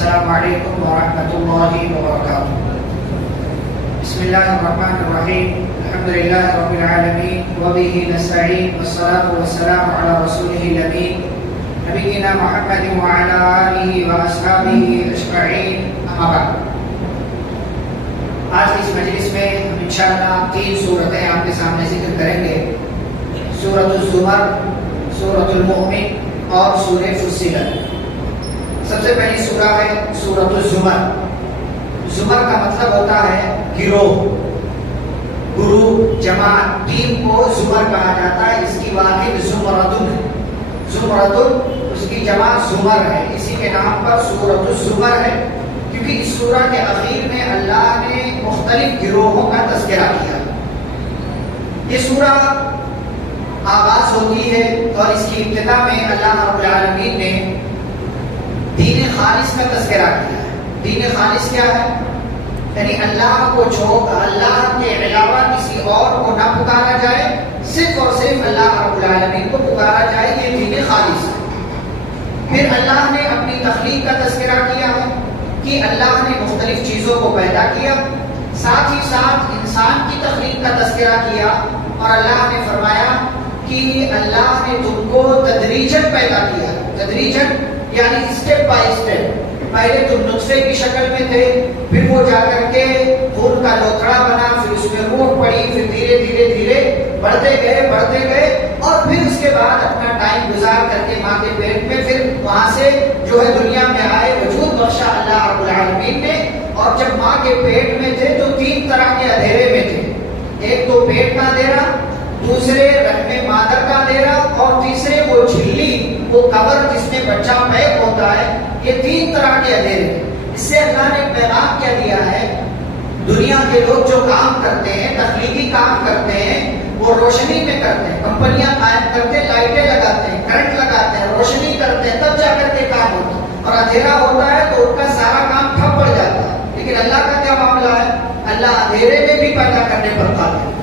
السلام علیکم ورحمۃ اللہ وبرکاتہ۔ بسم اللہ الرحمن الرحیم، الحمد للہ رب العالمین وبہ نستعین والصلاة والسلام علی رسولہ الامین نبینا محمد وعلی آلہ واصحابہ اجمعین، اما بعد۔ آج کی اس مجلس میں ہم انشاءاللہ 3 سورتیں آپ کے سامنے ذکر کریں گے، سورۃ الزمر، سورۃ المؤمن اور سورہ فصلت۔ سب سے پہلی سورہ ہے سورۃ الزمر۔ زمر کا مطلب ہوتا ہے گروہ، گروہ، جماعت، ٹیم کو زمر کہا جاتا ہے۔ اس کی واحد زمرۃ ہے، زمرۃ اس کی جمع زمر ہے، اسی کے نام پر سورۃ الزمر ہے، کیونکہ اس سورہ کے اخیر میں اللہ نے مختلف گروہوں کا تذکرہ کیا۔ یہ سورہ آغاز ہوتی ہے اور اس کی ابتدا میں اللہ رب العالمین نے دین خالص کا تذکرہ کیا ہے۔ دین خالص کیا ہے؟ یعنی اللہ کو چھوڑ اللہ کے علاوہ کسی اور کو نہ پکارا جائے، صرف اور صرف اللہ رب العالمین کو پکارا جائے، یہ دین خالص ہے۔ پھر اللہ نے اپنی تخلیق کا تذکرہ کیا ہے کہ اللہ نے مختلف چیزوں کو پیدا کیا، ساتھ ہی ساتھ انسان کی تخلیق کا تذکرہ کیا، اور اللہ نے فرمایا کہ اللہ نے تم کو تدریجاً پیدا کیا، تدریجاً یعنی اسٹیپ بائی اسٹیپ۔ پہلے تم نطفے کی شکل میں تھے، پھر وہ جا کر کے خون کا لوتھڑا بنا، پھر اس میں روح پڑی، پھر دھیرے دھیرے دھیرے بڑھتے گئے، اور پھر اس کے بعد اپنا ٹائم گزار کر کے ماں کے پیٹ میں، پھر وہاں سے جو ہے دنیا میں آئے، وجود بخشا اللہ رب العالمین نے۔ اور جب ماں کے پیٹ میں تھے تو 3 طرح کے اندھیرے میں تھے، ایک تو پیٹ کا اندھیرا، دوسرے رحم مادر کا اندھیرا، اور تیسرے وہ جھلی، وہ قبر جس میں بچہ پیک ہوتا ہے۔ یہ 3 طرح کے اندھیرے۔ اس سے اللہ نے پیغام کیا دیا ہے، دنیا کے لوگ جو کام کرتے ہیں، تخلیقی کام کرتے ہیں، وہ روشنی میں کرتے ہیں، کمپنیاں قائم کرتے ہیں، لائٹیں لگاتے ہیں، کرنٹ لگاتے ہیں، روشنی کرتے ہیں، تب جا کر کے کام ہوتا ہے، اور اندھیرا ہوتا ہے تو ان کا سارا کام ٹھپ پڑ جاتا ہے۔ لیکن اللہ کا کیا معاملہ ہے؟ اللہ اندھیرے میں بھی پیدا کرنے پر قادر ہے۔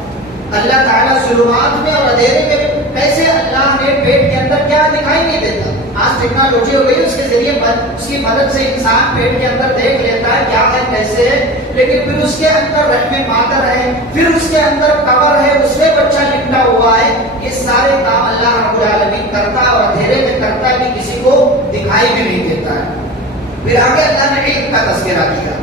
اللہ تعالیٰ ظلمات میں اور اندھیرے میں کیسے اللہ نے پیٹ کے اندر کیا دکھائی نہیں دیتا۔ آج ٹیکنالوجی ہو گئی، اس کے ذریعے اس کی مدد سے انسان پیٹ کے اندر دیکھ لیتا ہے کیا ہے، کیسے ہے، لیکن پھر اس کے اندر رحم مادر ہے، پھر اس کے اندر قبر ہے، اس میں بچہ لپٹا ہوا ہے۔ یہ سارے کام اللہ رب العالمین کرتا ہے، اور اندھیرے میں کرتا ہے کہ کسی کو دکھائی بھی نہیں دیتا ہے۔ پھر آگے اللہ نے علم کا تذکرہ کیا،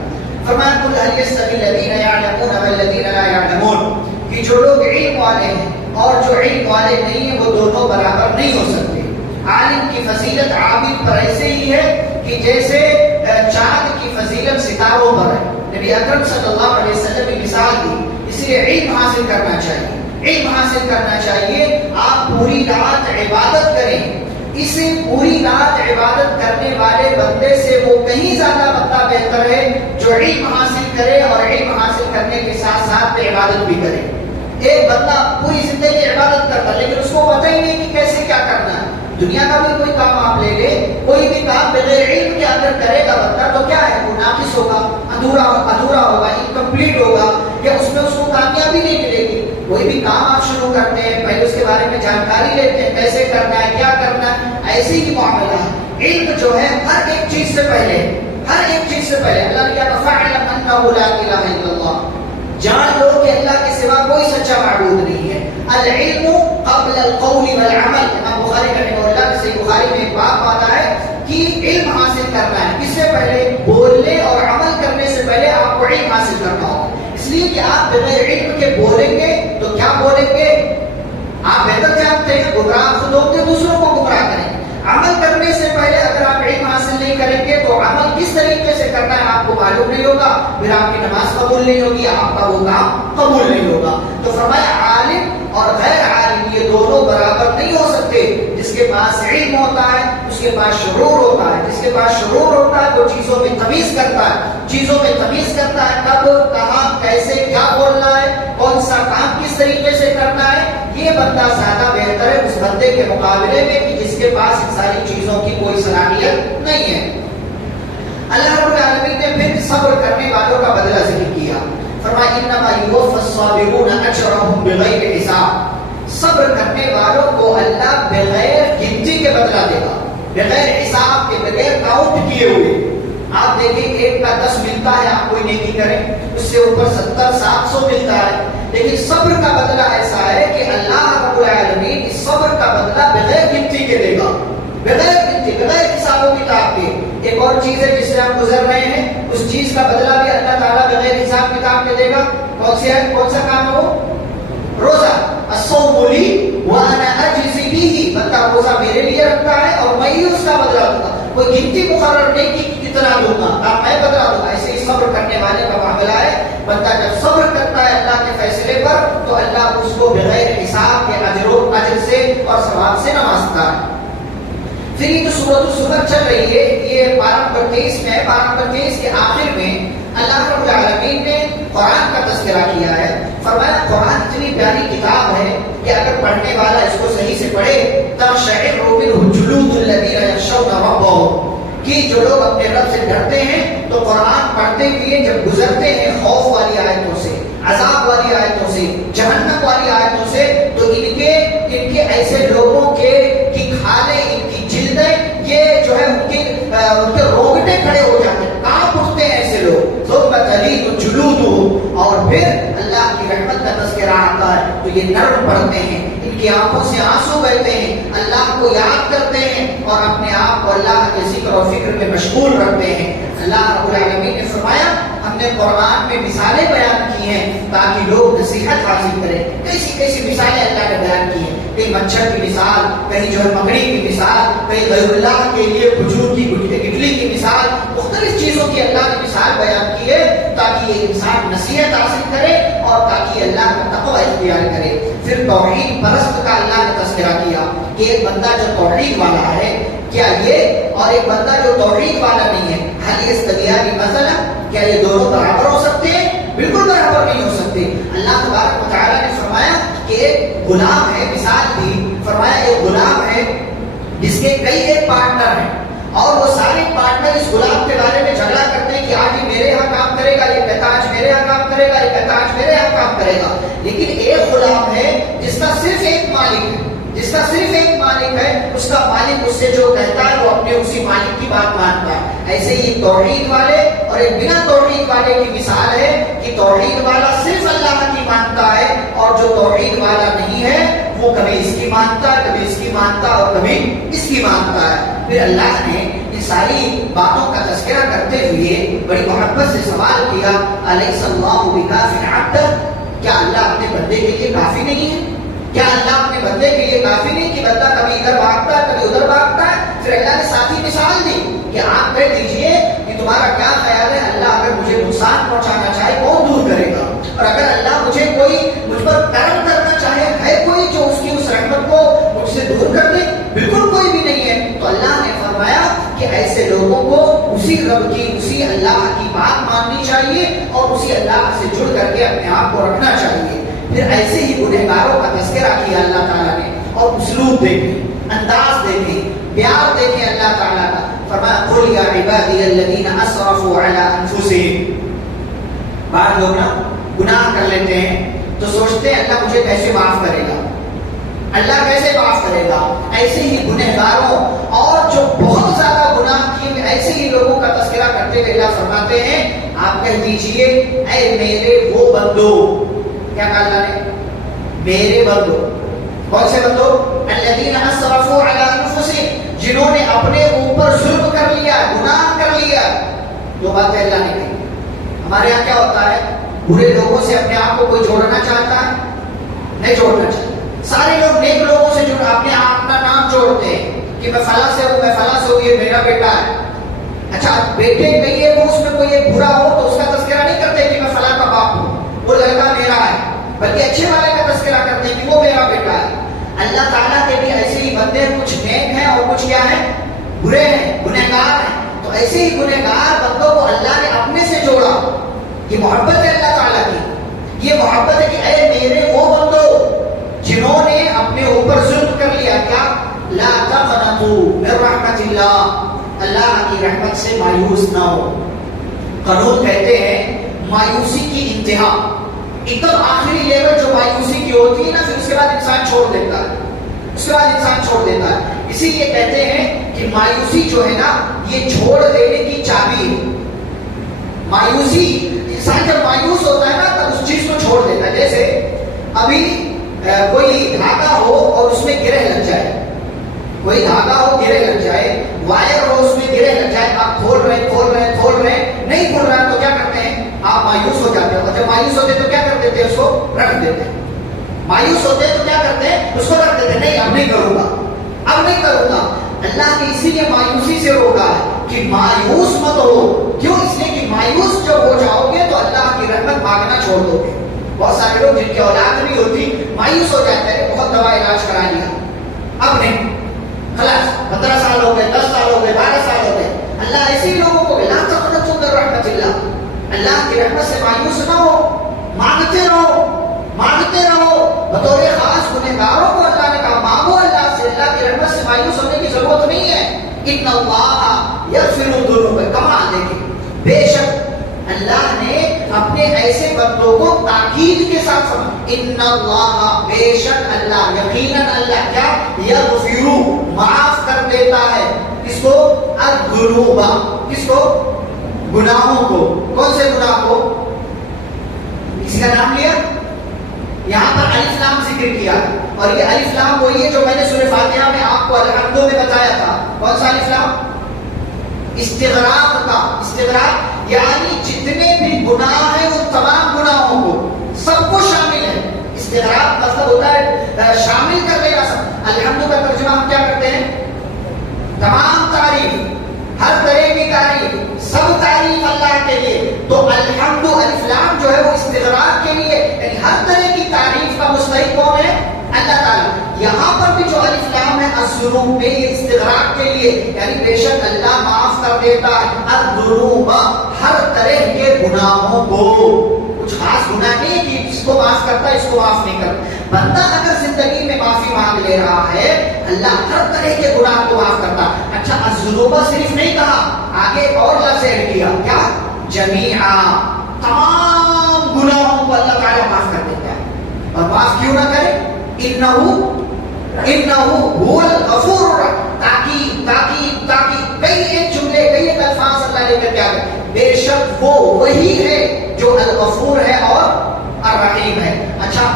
فرمایا قل هل يستوي الذين يعلمون والذين لا يعلمون، کہ جو لوگ علم والے ہیں اور جو علم والے نہیں ہیں وہ دونوں برابر نہیں ہو سکتے۔ عالم کی فضیلت عابد پر ایسے ہی ہے کہ جیسے چاند کی فضیلت ستاروں پر ہے۔ نبی اکرم صلی اللہ علیہ وسلم کی مثال دی، اس لیے علم حاصل کرنا چاہیے، علم حاصل کرنا چاہیے۔ آپ پوری رات عبادت کریں، اس پوری رات عبادت کرنے والے بندے سے وہ کہیں زیادہ بندہ بہتر ہے جو علم حاصل کرے اور علم حاصل کرنے کے ساتھ ساتھ عبادت بھی کرے۔ ایک بندہ پوری زندگی عبادت کرتا ہے لیکن اس کو پتہ ہی نہیں کہ کیسے کیا کرنا ہے۔ دنیا کا بھی کوئی کام آپ لے لے، کوئی بھی کام بغیر علم کے اندر کرے گا بندہ تو کیا ہے، وہ ناقص ہوگا، ادھورا ہوگا، انکمپلیٹ ہوگا، یا اس میں اس کو کامیابی نہیں ملے گی۔ کوئی بھی کام آپ شروع کرتے ہیں، پہلے اس کے بارے میں جانکاری لیتے ہیں، کیسے کرنا ہے، کیا کرنا ہے، ایسے ہی معاملہ ہے۔ علم جو ہے ہر ایک چیز سے پہلے، ہر ایک چیز سے پہلے اللہ نے کہا فَاعْلَمْ أَنَّهُ لَا إِلَٰهَ إِلَّا اللَّهُ، جان لو کہ اللہ کے سوا کوئی سچا معبود نہیں ہے۔ العلم قبل القول والعمل، امام بخاری رحمہ اللہ نے صحیح بخاری میں ایک باب آتا ہے کہ علم حاصل کرنا ہے، کس سے پہلے؟ بولنے اور عمل کرنے سے پہلے آپ کو علم حاصل کرنا ہوگا۔ اس لیے کہ آپ بغیر علم کے بولیں گے تو کیا بولیں گے؟ آپ بہتر جانتے ہیں، گمراہ خود ہوں گے، دوسروں کو گمراہ کریں گے۔ عمل کرنے سے پہلے اگر آپ علم حاصل نہیں کریں گے تو عمل کس طریقے سے کرنا ہے آپ کو معلوم نہیں ہوگا، پھر آپ کی نماز قبول نہیں ہوگی، آپ کا وہ کام قبول نہیں ہوگا۔ تو فرمایا عالم اور غیر عالم یہ دونوں برابر نہیں ہو سکتے۔ جس کے پاس علم ہوتا ہے اس کے پاس شعور ہوتا ہے، جس کے پاس شعور ہوتا ہے وہ چیزوں میں تمیز کرتا ہے، چیزوں میں تمیز کرتا ہے، کب کہاں کیسے کیا بولنا ہے، کون سا کام کس طریقے سے کرنا ہے۔ یہ بندہ زیادہ بہتر ہے اس بندے کے مقابلے میں کہ جس کے پاس ان ساری چیزوں کی کوئی صلاحیت نہیں ہے۔ اللہ رب العالمین نے پھر صبر کرنے والوں کا بدلہ ذکر کیا، فرمایا انما یوفی الصابرون اجرهم بغیر حساب، صبر کرنے والوں کو اللہ بغیر گنتی کے بدلہ دے گا، بغیر حساب کے، بغیر کاؤنٹ کیے ہوئے۔ آپ دیکھیں 1 کا 10 ملتا ہے، آپ کوئی نیکی کریں اس سے اوپر 70-700 ملتا ہے. لیکن صبر کا بدلہ ایسا ہے کہ اللہ رب العالمین اس صبر کا بدلہ بغیر گنتی کے دے گا، بغیر گنتی، بغیر حساب و کتاب کے. ایک اور چیز ہے جس سے ہم گزر رہے ہیں، اس چیز کا بدلہ بھی اللہ تعالیٰ بغیر حساب کتاب کے دے گا. کون سا کام ہے وہ؟ روزہ. الصوم لی وانا اجزی بہ، بندہ روزہ میرے لیے رکھتا ہے اور میں ہی اس کا بدلہ دوں گا. کوئی گنتی مقرر نہیں کی کتنا دوں گا، میں بدلا دوں گا. ایسے ہی صبر کرنے والے کا معاملہ ہے. بندہ جب صبر کرتا ہے اللہ کے فیصلے پر تو اللہ اس کو بغیر حساب کے اجر سے اور ثواب سے نوازتا ہے. پھر یہ جو سورۃ الزمر چل رہی ہے، یہ پارہ نمبر 23 میں ہے. پارہ نمبر 23 کے آخر میں اللہ رب العالمین نے قرآن کا تذکرہ کیا ہے. فرمایا قرآن اتنی پیاری کتاب ہے کہ اگر پڑھنے والا اس کو صحیح سے پڑھے تقشعر منہ جلود الذین یخشون ربهم، کہ جو لوگ اپنے رب سے ڈرتے ہیں تو قرآن پڑھتے ہوئے جب گزرتے ہیں خوف والی آیتوں سے، عذاب والی آیتوں سے، جہنم والی آیتوں سے، تو ان کے ایسے لوگوں کے کی کھالیں، ان کی جلدیں، یہ جو ہے ان کے روگٹے کھڑے ہو جاتے ہیں، کانپ اٹھتے ہیں ایسے لوگ. ثم تلین جلودهم، اور پھر اللہ کی رحمت کا تذکرہ آتا ہے تو یہ نرم پڑھتے ہیں، ان کی آنکھوں سے آنسو بہتے ہیں، اللہ کو یاد کرتے ہیں اور اپنے آپ کو اللہ کے ذکر و فکر میں مشغول رکھتے ہیں. اللہ رب العالمین نے فرمایا ہم نے قرآن میں مثالیں بیان کی ہیں تاکہ لوگ نصیحت حاصل کریں. کیسی کیسی مثالیں اللہ نے بیان کی ہیں، کہیں مچھر کی مثال، کہیں جو ہے مکڑی کی مثال، کہیں غیر اللہ کے لیے کھجور کی گٹلی کی مثال، مختلف چیزوں کی اللہ نے مثال بیان کی ہے تاکہ یہ انسان نصیحت حاصل کرے اور تاکہ اللہ کا تقوی اختیار کرے. پھر توحید پرست کا اللہ نے تذکرہ کیا کہ ایک بندہ جو توحید والا ہے کیا یہ، اور ایک بندہ جو توحید والا نہیں ہے، حل یستویان مثلا، کیا یہ دونوں برابر ہو سکتے ہیں؟ بالکل برابر نہیں ہو سکتے. اللہ تبارک و تعالیٰ نے فرمایا کہ ایک غلام ہے، مثال دی، فرمایا ایک غلام ہے جس کے کئی ایک پارٹنر ہیں اور وہ سارے پارٹنر اس غلام کے بارے میں جھگڑا کرتے ہیں کہ آج یہ میرے یہاں کام کرے گا، یہ کہتا آج میرے یہاں کام کرے گا، یہ کہتا آج میرے یہاں کام کرے گا. لیکن ایک غلام ہے جس کا صرف ایک مالک ہے، جس کا صرف ایک مالک ہے، اس کا مالک اس سے جو کہتا ہے وہ اپنے اسی مالک کی بات مانتا ہے. ایسے ہی توحید والے اور ایک بنا توحید والے کی مثال ہے کہ توحید والا صرف اللہ کی مانتا ہے اور جو توحید والا نہیں ہے وہ کبھی اس کی مانتا ہے، کبھی اس کی مانتا اور کبھی اس کی مانتا ہے. پھر اللہ نے ان ساری باتوں کا تذکرہ کرتے ہوئے بڑی محبت سے سوال کیا، الیس اللہ بکاف عبدہ، کیا اللہ اپنے بندے کے لیے کافی نہیں ہے؟ کیا اللہ اپنے بندے کے لیے کافی نہیں کہ بندہ کبھی ادھر بھاگتا ہے کبھی ادھر بھاگتا ہے؟ پھر اللہ نے ساتھی مثال دی کہ آپ کہہ دیجئے کہ تمہارا کیا خیال ہے، اللہ اگر مجھے نقصان پہنچانا چاہے کون دور کرے گا، اور اگر اللہ مجھے کوئی مجھ پر کرم کرنا چاہے ہے کوئی جو اس کی اس رحمت کو مجھ سے دور کر دے؟ بالکل کوئی بھی نہیں ہے. تو اللہ نے فرمایا کہ ایسے لوگوں کو اسی رب کی، اسی اللہ کی بات ماننی چاہیے اور اسی اللہ سے جڑ کر کے اپنے آپ کو رکھنا چاہیے. پھر ایسے ہی گنہگاروں کا تذکرہ کیا اللہ تعالیٰ نے، اور اسلوب دیکھیں، انداز دیکھیں، پیار دیکھیں اللہ تعالیٰ کا. فرمایا قل یا عبادی الذین اسرفوا علی انفسہم. بعض لوگ نا گناہ کر لیتے ہیں تو سوچتے ہیں اللہ مجھے کیسے معاف کرے گا، اللہ کیسے معاف کرے گا. ایسے ہی گنہگاروں اور جو بہت زیادہ گناہ کیے ایسے ہی لوگوں کا تذکرہ کرتے ہوئے اللہ فرماتے ہیں آپ کہہ دیجئے اے میرے وہ بندو. کیا کہا اللہ نے؟ میرے بندو. کون سے بندو؟ الذین اسرفوا علی انفسہم، جنہوں نے اپنے اوپر ظلم کر لیا، گناہ کر لیا. دو باتیں اللہ نے کہی. ہمارے یہاں کیا ہوتا ہے، برے لوگوں سے اپنے آپ کو کوئی جوڑنا چاہتا ہے؟ نہیں جوڑنا چاہتا. سارے لوگ نیک لوگوں سے جڑ اپنے آپ اپنا نام جوڑتے ہیں کہ میں فلاں سے ہوں، میں فلاں سے ہوں، یہ میرا بیٹا ہے. اچھا بیٹے نہیں ہے وہ، اس میں کوئی ایک برا ہو تو اس کا تذکرہ نہیں کرتے کہ میں فلاں کا باپ ہوں، وہ لڑکا میرا ہے، بلکہ اچھے والے کا تذکرہ کرتے ہیں کہ وہ میرا بیٹا ہے. اللہ تعالیٰ کے بھی ایسے ہی بندے کچھ نیک ہیں اور کچھ کیا ہیں، برے ہیں، گنہگار ہیں. تو ایسے ہی گنہگار بندوں کو اللہ نے اپنے سے جوڑا. یہ محبت ہے اللہ تعالیٰ کی، یہ محبت ہے کہ اے میرے وہ بندو جنہوں نے اپنے اوپر ظلم کر لیا. کیا؟ لا تقنطوا من رحمت اللہ، اللہ کی رحمت سے مایوس نہ ہو. قنوط کہتے ہیں مایوسی کی انتہا، ایک دم آخری لیول جو مایوسی کی ہوتی ہے نا، پھر اس کے بعد انسان چھوڑ دیتا ہے، اس کے بعد انسان چھوڑ دیتا ہے. اسی لیے کہتے ہیں کہ مایوسی جو ہے نا یہ چھوڑ دینے کی چابی ہے. مایوسی، انسان جب مایوس ہوتا ہے نا تب اس چیز کو چھوڑ دیتا ہے. جیسے ابھی کوئی دھاگا ہو اور اس میں گرہ لگ جائے، کوئی دھاگا ہو گرہ لگ جائے، وائر ہو اس میں گرہ لگ جائے، آپ کھول رہے نہیں کھول رہا تو کیا کرتے ہیں؟ آپ مایوس ہو جاتے ہو. جب مایوس ہوتے تو کیا کر دیتے ہیں؟ اس کو رکھ دیتے ہیں. مایوس ہوتے تو کیا کرتے ہیں؟ اس کو رکھ دیتے ہیں. نہیں اب نہیں کروں گا، اب نہیں کروں گا. اللہ نے اسی لیے مایوسی سے روکا ہے کہ مایوس مت ہو. کیوں؟ اس لیے کہ مایوس جب ہو جاؤ گے تو اللہ کی رحمت مانگنا چھوڑ دو گے. بہت سارے لوگ جن کی اولاد نہیں ہوتی مایوس ہو جاتے ہیں، بہت دوا علاج کرا لیا، اب نہیں، خلاص 15 سال ہو گئے، 10 سال ہو گئے، 12 سال ہو گئے. اللہ ایسے لوگوں کو لا تقنطوا من رحمت اللہ، اللہ کی رحمت سے مایوس نہ ہو، مانگتے رہو. بطور خاص گنہگاروں کو اللہ نے کہا مانگو اللہ سے. اللہ کی رحمت سے مایوس ہونے کی ضرورت نہیں ہے. ان اللہ یغفر الذنوب، کمال دیکھیں، بے شک اللہ نے اپنے ایسے بندوں کو تاکید کے ساتھ فرمایا، ان اللہ، بے شک اللہ، یقیناً اللہ کیا؟ یغفر، معاف کر دیتا ہے. کس کو؟ الذنوب، کس کو؟ گناہوں کو. کون سے گناہ کو؟ کسی کا نام لیا؟ یہاں پر الف لام ذکر کیا، اور یہ الف لام وہی ہے جو میں نے سورہ فاتحہ میں آپ کو الحمد میں بتایا تھا. کون سا الف لام؟ استغراق کا. استغراق یعنی جتنے بھی گناہ ہیں وہ تمام گناہوں کو، سب کو شامل ہے. استغراق مطلب ہوتا ہے شامل کر لے گا سب. الحمد کا ترجمہ ہم کیا کرتے ہیں؟ تمام تعریف، ہر طرح کی تعریف، سب تعریف اللہ کے لیے. تو الحمد الف لام جو ہے وہ استغراق کے لیے، یعنی ہر طرح کی تعریف کا مستحق کون ہے؟ اللہ تعالیٰ. یہاں پر بھی جو الف لام ہے الذنوب میں یہ استغراق کے لیے، یعنی بے شک اللہ معاف کر دیتا ہے الذنوب، ہر طرح کے گناہوں کو. کچھ خاص گناہ نہیں ہے کہ اس کو معاف کرتا ہے اس کو معاف نہیں کرتا. بندہ اگر زندگی میں معافی مانگ لے رہا ہے اللہ ہر طرح کے گناہ کو معاف کرتا. اچھا الذنوب صرف نہیں کہا، آگے اور لفظ ایڈ کیا، کیا؟ جمیعا، تمام گناہوں کو اللہ تعالیٰ معاف کر دیتا ہے. اور معاف کیوں نہ کرے؟ انہ هو الغفور. تاکہ کئی ایک جملے، کئی ایک الفاظ اللہ لے کر کے آگے، بے شک وہ وہی ہے جو الغفور ہے اور الرحیم ہے. اچھا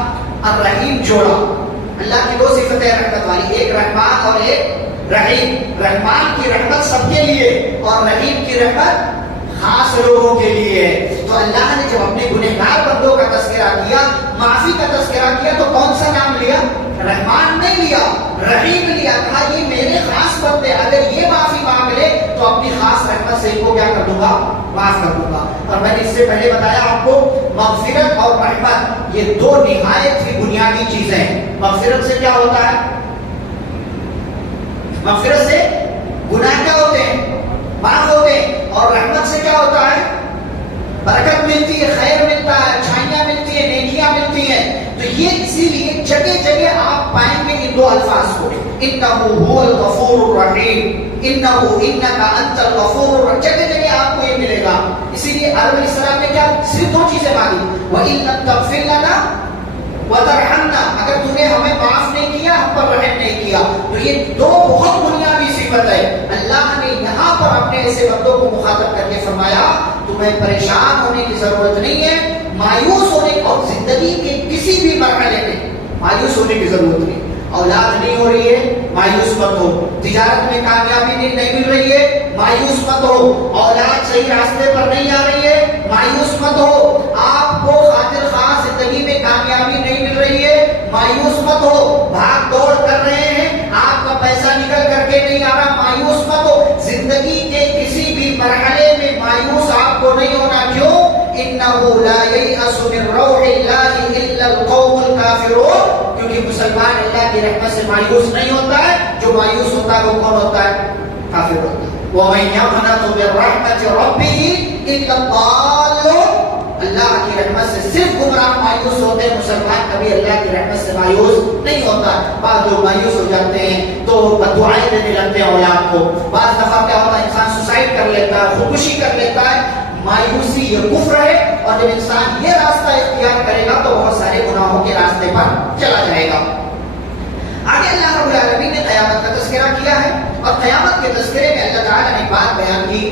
الرحیم جوڑا، اللہ کی دو صفتیں رحمت والی، ایک رحمان اور ایک رحیم. رحمان کی رحمت سب کے لیے اور رحیم کی رحمت خاص لوگوں کے لیے. تو اللہ نے جب اپنے گنہگار بندوں کا تذکرہ کیا، معافی کا تذکرہ کیا، تو کون سا نام لیا؟ رحمان نہیں لیا، رحیم لیا. کہا یہ میرے خاص بندے، اگر یہ معافی مانگ لے تو اپنی خاص رحمت سے ان کو کیا کر دوں گا؟ معاف کر دوں گا. اور میں نے اس سے پہلے بتایا آپ کو مغفرت اور رحمت یہ دو نہایت ہی بنیادی چیزیں ہیں. مغفرت سے کیا ہوتا ہے؟ مغفرت سے گناہ کیا ہوتے ہیں؟ معاف ہوتے ہیں. اور رحمت سے کیا ہوتا ہے؟ برکت ملتی ہے، خیر ملتا ہے، اچھائیاں ملتی ہیں، نیکیاں ملتی ہیں. تو یہ اسی لیے جگہ جگہ آپ پائیں گے ان دو الفاظ کو، انہ هو الغفور الرحیم، انک انت الغفور. جگہ جگہ آپ کو یہ ملے گا. اسی لیے علیہ السلام نے کیا صرف دو چیزیں مانگی، وَإِن لَمْ تَغْفِرْ لَنَا وَتَرْحَمْنَا، اگر تم نے ہمیں معاف نہیں کیا، ہم پر رحم نہیں کیا. تو یہ دو بہت بنیادی صفت ہے. اللہ نے یہاں پر اپنے ایسے بندوں کو مخاطب کر کے فرمایا تمہیں پریشان ہونے کی ضرورت نہیں ہے، مایوس ہونے کی، اور زندگی کے کسی بھی مرحلے میں مایوس ہونے کی ضرورت نہیں. اولاد نہیں ہو رہی ہے، مایوس مت ہو. تجارت میں کامیابی نہیں مل رہی ہے، مایوس مت ہو. اولاد صحیح راستے پر نہیں آ رہی ہے، مایوس مت ہو. آپ کو خاطر خواہ زندگی میں کامیابی نہیں مل رہی ہے، مایوس مت ہو. بھاگ دوڑ کر رہے ہیں، آپ کا پیسہ نکل کر کے نہیں آ رہا، مایوس مت ہو. زندگی کے کسی بھی مرحلے میں مایوس آپ کو نہیں ہونا. کیوں؟ انہ لا ییأس من روح اللہ الا القوم الکافرون. کیونکہ مسلمان اللہ کی رحمت سے مایوس نہیں ہوتا ہے، جو مایوس ہوتا ہے وہ کون ہوتا ہے؟ کافر ہوتا ہے. وَمَن يَقْنَطُ مِن رَحْمَةِ رَبِّهِ إِلَّا الضَّالُّونَ. اللہ کی رحمت سے صرف گمراہ مایوس ہوتے ہیں، مسلمان کبھی اللہ کی رحمت سے مایوس نہیں ہوتا. بعض لوگ مایوس ہو جاتے ہیں تو بددعائیں دینے لگتے ہیں اولاد کو. بعض دفعہ کیا ہوتا ہے انسان سوسائڈ کر لیتا ہے، خودکشی کر لیتا ہے. مایوسی یہ کفر ہے، اور جب انسان یہ راستہ اختیار کرے گا تو بہت سارے گناہوں کے راستے پر چلا جائے گا. آگے اللہ رب العالمین نے قیامت کا تذکرہ کیا ہے، اور قیامت کے تذکرے میں اللہ تعالیٰ نے بات بیان کی.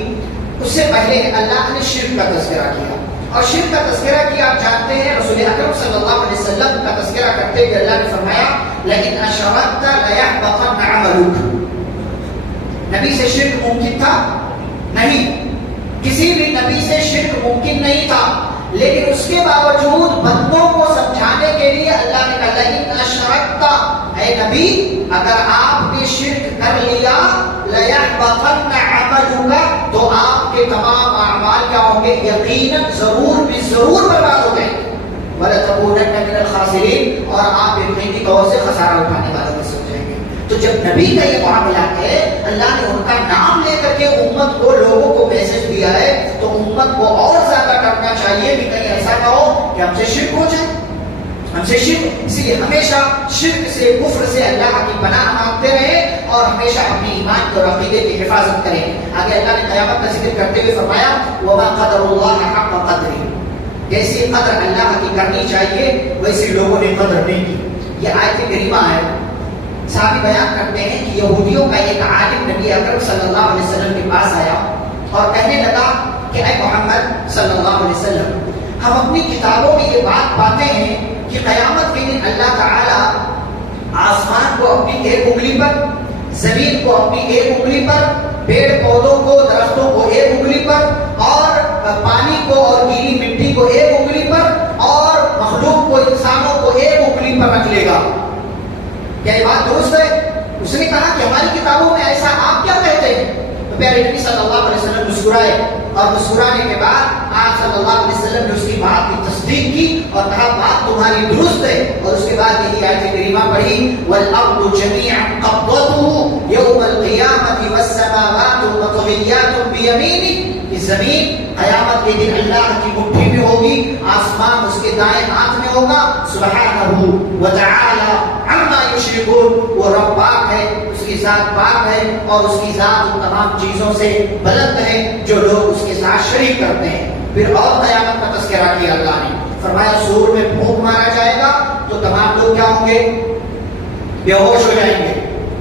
اس سے پہلے اللہ نے شرک کا تذکرہ کیا، اور شرک کا تذکرہ کیا آپ جانتے ہیں رسول اکرم صلی اللہ علیہ وسلم کا تذکرہ کرتے ہوئے اللہ نے فرمایا لئن اشرکت لیحبطن عملک. نبی سے شرک ممکن تھا؟ نہیں، کسی بھی نبی سے شرک ممکن نہیں تھا، لیکن اس کے باوجود بندوں کو سمجھانے کے لیے اللہ نے کہا لئن اشرکت، اے نبی اگر آپ نے شرک کر لیا لیحبطن عملک تو آپ کے تمام اعمال کیا ہوں گے؟ یقیناً ضرور بھی ضرور برباد ہو جائیں گے، وَلَتَكُونَنَّ مِنَ الْخَاسِرِينَ، اور آپ یقینی طور سے خسارہ اٹھانے والوں میں سے ہو جائیں گے. تو جب نبی کا یہ معاملہ ہے، اللہ نے ان کا نام لے کر کے امت کو لوگوں کو میسج دیا ہے، تو امت کو اور زیادہ کرنا چاہیے کہ کہیں ایسا نہ ہو کہ ہم سے شرک ہو جائے، ہم سے شرک. اسی لیے ہمیشہ شرک سے کفر سے اللہ کی پناہ مانگتے رہیں اور ہمیشہ اپنی ایمان اور عقیدے کی حفاظت کریں. آگے اللہ نے قیامت کا ذکر کرتے ہوئے فرمایا وَمَا قَدَرُ اللَّهَ حَقَّ قَدْرِهِ، جیسی قدر اللہ کی کرنی چاہیے ویسی لوگوں نے قدر نہیں کی. یہ آیت کریمہ ہے. صحابی بیان کرتے ہیں کہ یہودیوں کا ایک عالم نبی اکرم صلی اللہ علیہ وسلم کے پاس آیا اور کہنے لگا کہ اے محمد صلی اللہ علیہ وسلم، ہم اپنی کتابوں میں یہ بات پاتے ہیں کہ قیامت کے دن اللہ تعالی آسمان کو اپنی ایک انگلی پر، زمین کو اپنی ایک انگلی پر، پیڑ پودوں کو درختوں کو ایک انگلی پر، اور پانی کو اور گیلی مٹی کو ایک انگلی پر، اور مخلوق کو انسانوں کو ایک انگلی پر رکھ لے گا. کیا یہ بات درست ہے؟ اس نے کہا کہ ہماری کتابوں میں ایسا آپ کیا کہتے ہیں؟ تو پیارے نبی صلی اللہ علیہ وسلم مسکرائے، اور مسکرانے کے بعد آپ صلی اللہ علیہ وسلم نے اس کی بات کی تصدیق کی اور کہا بات تمہاری درست ہے. اور اس کے بعد یہی آیت کریمہ پڑھی وَالْأَرْضُ جَمِيعًا قَبْضَتُهُ يَوْمَ الْقِيَامَةِ وَالسَّمَاوَاتُ مَطْوِيَّاتٌ بِيَمِينِهِ، کہ زمین قیامت کے دن اللہ کی مٹھی میں ہوگی، آسمان اس کے دائیں ہاتھ میں ہوگا. سبحانہ وتعالی عما یشرکون، وہ رب پاک ہے، اس کی ذات پاک ہے، اور اس کی ذات ان تمام چیزوں سے بلند ہے جو لوگ اس کے ساتھ شریک کرتے ہیں. پھر اور قیامت کا تذکرہ کیا اللہ نے، فرمایا سور میں پھونک مارا جائے گا تو تمام لوگ کیا ہوں گے؟ بے ہوش ہو جائیں گے،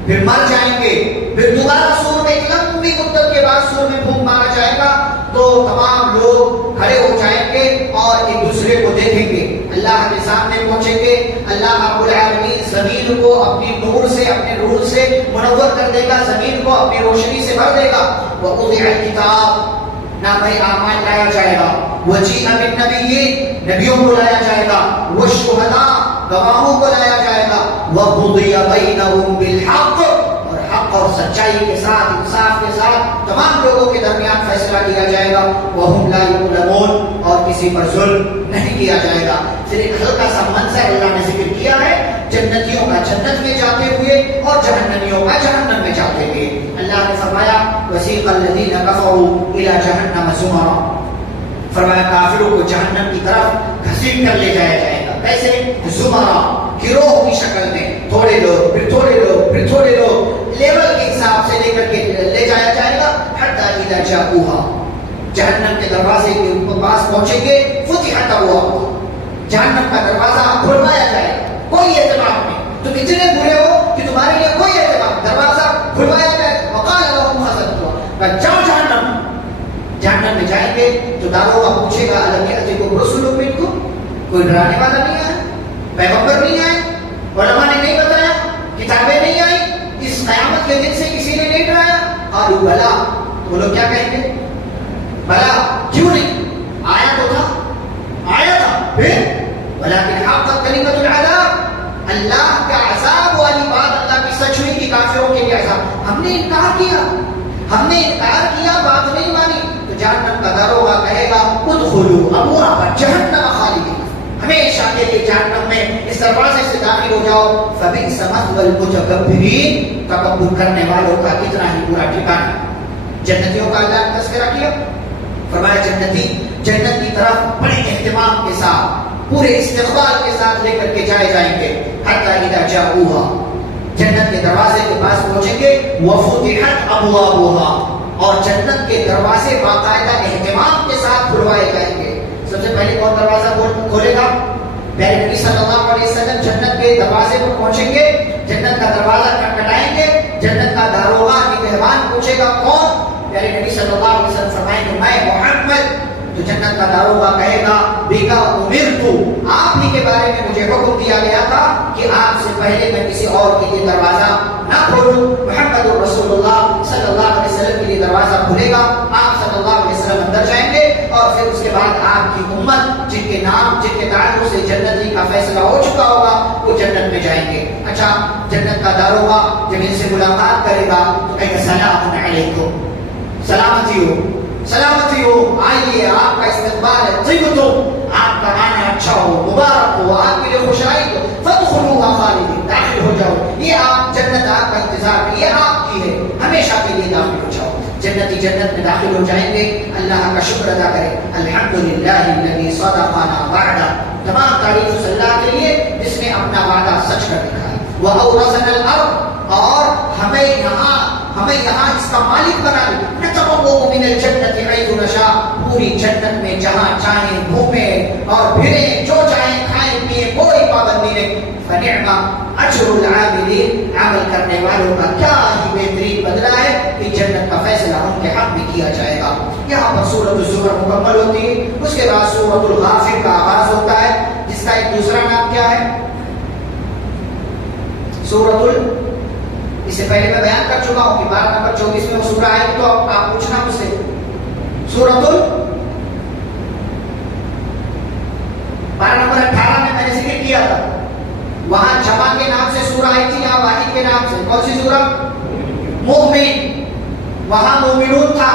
پھر مر جائیں گے. پھر دوبارہ سور میں ایک لمبی مدت کے بعد سور میں پھونک مارا جائے گا تو تمام لوگ کھڑے ہو جائیں گے اور ایک دوسرے کو دیکھیں گے، اللہ کے سامنے پہنچیں گے. اللہ رب العالمین زمین کو اپنی نور سے، اپنے نور سے منور کر دے گا، زمین کو اپنی روشنی سے بھر دے گا. وَقُضِعَ الْكِتَابُ، نامہ اعمال لایا جائے گا. وَجِيءَ بِالنَّبِيِّينَ، نبیوں کو لایا جائے گا. وَالشُّهَدَاء، گواہوں کو لایا جائے گا. وَقُضِيَ بَيْنَهُم بِالْحَقِّ، اور حق اور سچائی کے ساتھ، انصاف کے ساتھ تمام لوگوں کے درمیان فیصلہ کیا جائے گا. وَهُمْ لَا يُظْلَمُونَ، اور کسی پر ظلم نہیں کیا جائے گا. پھر ایک ہلکا سا منظر اللہ نے ذکر کیا ہے جنتیوں کا جنت میں جاتے ہوئے اور جہنمیوں کا جہنم میں جاتے ہوئے. اللہ نے فرمایا وَسِيقَ الَّذِينَ كَفَرُوا إِلَى جَهَنَّمَ زُمَرًا، فرمایا کافروں کو جہنم کی طرف گھسیٹ کر لے جایا جائے گا. کیسے؟ زمرہ، گروہ کی شکل میں، تھوڑے لوگ پھر تھوڑے لوگ پھر تھوڑے لوگ، لیول کے حساب سے لے کر کے لے جایا جائے گا. حتی اذا جاءوها، جہنم کے دروازے کے پاس پہنچیں گے. فتحت ابوابها، جہنم کا دروازہ کھلوایا جائے گا. کوئی اعتبار نہیں، تم اتنے برے ہو کہ تمہارے لیے کوئی اعتبار، دروازہ کھلوایا جائے. وقال لهم خزنتها، جاؤ جہنم. جہنم میں جائیں گے تو داروغہ پوچھے گا الم یأتکم رسل منکم، کوئی ڈرانے والا نہیں آیا، پیغمبر نہیں آئے، علماء نے نہیں بتایا، کتابیں نہیں آئی، اس قیامت کے دن سے کسی نے نہیں ڈرایا؟ قالوا بلا، وہ لوگ کیا کہیں گے؟ بلا، کیوں نہیں؟ آیا تو تھا، آیا تھا، پھر ولكن حقت کلمۃ العذاب، اللہ کا عذاب والی بات اللہ کی سچ ہوئی کہ کافروں کے لیے عذاب. ہم نے انکار کیا، ہم نے انکار کیا، بات نہیں مانی. تو جہنم کا داروغہ کہے گا ادخلوا ابواب جہنم خالدین، ہمیشہ کے لیے جہنم میں اس دروازے سے داخل ہو جاؤ. فبئس مثوى المتکبرین، تکبر کرنے والوں کا کتنا ہی برا ٹھکانہ. جنتیوں کا اللہ نے تذکرہ کیا، فرمایا جنتی جنت کی طرف بڑے اہتمام کے ساتھ، پورے استقبال کے ساتھ لے کر کے جائیں گے. حتی اذا جاءوها، جنت کے دروازے کے پاس پہنچیں گے. وفتحت ابوابها، اور جنت کے دروازے باقاعدہ اہتمام کے ساتھ کھلوائے جائیں گے. سب سے پہلے کون دروازہ کھولے گا؟ پیارے نبی صلی اللہ علیہ وسلم جنت کے دروازے پر پہنچیں گے، جنت کا دروازہ کھٹکھٹائیں گے. جنت کا داروغہ نگہبان پوچھے گا کون؟ پیارے نبی صلی اللہ علیہ وسلم فرمائیں کہ میں محمد، تو جنت کا داروغہ کہے گا بیگا امرتو، آپ ہی کے بارے میں مجھے حکم دیا گیا تھا کہ آپ سے پہلے میں کسی اور کے لیے دروازہ نہ کھولوں. محمد رسول اللہ صلی اللہ علیہ وسلم کے لیے دروازہ کھلے گا، آپ صلی اللہ علیہ وسلم اندر جائیں گے اور پھر اس کے بعد آپ کی امت جن کے نام جن کے تعلق سے جنتی کا فیصلہ ہو چکا ہوگا وہ جنت میں جائیں گے. اچھا، جنت کا داروغہ جب ان سے ملاقات کرے گا تو کہے گا سلام علیکم، سلامتی ہو، سلامتی ہو، آئیے، آپ کا استقبال ہے، طیبتو، آپ کا آنا اچھا ہو، مبارک ہو، آپ کے لیے خوشائی ہو، فادخلوها خالدین، داخل ہو جاؤ، یہ آپ جنت آپ کا انتظار ہے، یہ آپ کی ہے، ہمیشہ کے لیے داخل ہو جاؤ. جنتی جنت میں داخل ہو جائیں گے. اللہ کا شکر ادا کریں، الحمدللہ الذی صدقنا وعدہ، تمام تعریف اس اللہ کے لیے جس نے اپنا وعدہ سچ کر دکھایا. وَأَوْرَثَنَا الْأَرْضَ، اور ہمیں یہاں اس کا مالک بنا دے. نَتَبَوَّأُ مِنَ الْجَنَّةِ حَيْثُ نَشَاءُ، پوری جنت میں جہاں چاہیں گھومیں اور پھریں، جو چاہیں کھائیں پیئیں، کوئی پابندی نہیں. فَنِعْمَ أَجْرُ الْعَامِلِينَ، عمل کرنے والوں کا کیا ہی بہترین بدلہ ہے کہ جنت کا فیصلہ ان کے حق میں کیا جائے گا. یہاں پر سورۃ الزمر مکمل ہوتی ہے. اس کے بعد سورۃ الغافر کا آغاز ہوتا ہے جس کا ایک دوسرا نام کیا ہے؟ اس سے پہلے میں بیان کر چکا ہوں کہ باب نمبر 24 میں وہ سورہ ہے، تو آپ پوچھنا مجھ سے. بارہ نمبر 18 میں نے ذکر کیا تھا، وہاں جمع کے نام سے سورہ آئی تھی، یہاں واحد کے نام سے. کون سی سورہ؟ مومن. وہاں مومنون تھا،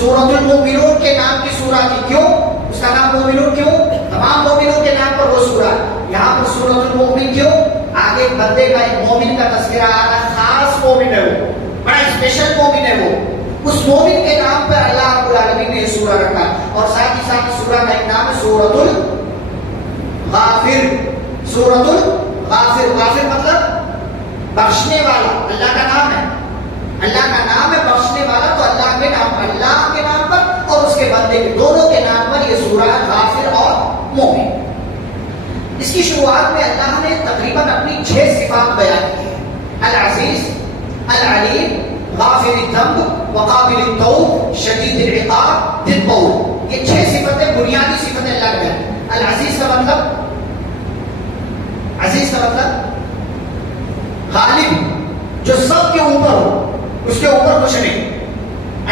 سورۃ المومنون کے نام کی سورہ تھی. کیوں اس کا نام مومنون؟ کیوں؟ تمام مومنوں کے نام پر وہ سورہ. یہاں پر سورۃ المومن کیوں؟ آگے بندے کا ایک مومن کا تذکرہ آ رہا ہے، خاص مومن ہے وہ، بڑا اسپیشل مومن ہے وہ. اس مومن کے نام پر اللہ رب العالمین نے یہ سورہ رکھا. اور ساتھ ہی ساتھ سورہ کا ایک نام ہے سورۃ الغافر. سورۃ الغافر، غافر مطلب بخشنے والا، اللہ کا نام ہے. اللہ کا نام ہے بخشنے والا، تو اللہ کے نام پر اور اس کے بندے کے دونوں کے نام پر یہ سورہ غافر اور مومن. اس کی شروعات میں اللہ نے تقریباً اپنی 6 صفات بیان کی ہیں: العزیز، العلیم، غافر الذنب، وقابل التوب، شدید العقاب، ذی الطول. یہ 6 صفتیں بنیادی صفتیں اللہ نے بیان. العزیز کا مطلب، عزیز کا مطلب غالب، جو سب کے اوپر ہو، اس کے اوپر کچھ نہیں.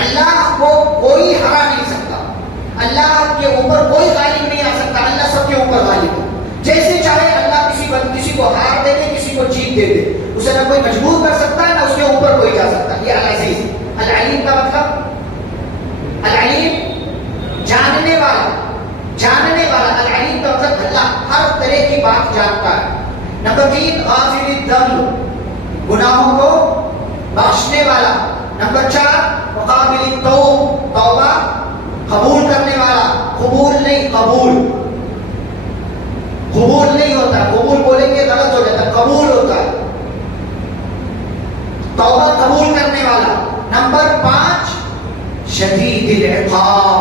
اللہ کو کوئی ہرا نہیں سکتا، اللہ کے اوپر کوئی غالب نہیں آ سکتا. اللہ سب کے اوپر غالب ہے. جیسے چاہے اللہ کسی کو ہار دے دے، کسی کو جیت دے دے، اسے نہ کوئی مجبور کر سکتا ہے نہ اس کے اوپر کوئی جا سکتا. یہ العزیز. العلیم کا مطلب، العلیم جاننے والا، جاننے والا. العلیم کا مطلب اللہ ہر طرح کی بات جانتا ہے. نمبر 3 غافر الذنب، گناہوں کو بخشنے والا. نمبر 4 وقابل التوب، توبہ قبول کرنے والا. قبول نہیں، قبول نہیں ہوتا، قبول بولیں گے غلط ہو جاتا، قبول ہوتا ہے. توبہ قبول کرنے والا. نمبر 5 شدید العقاب،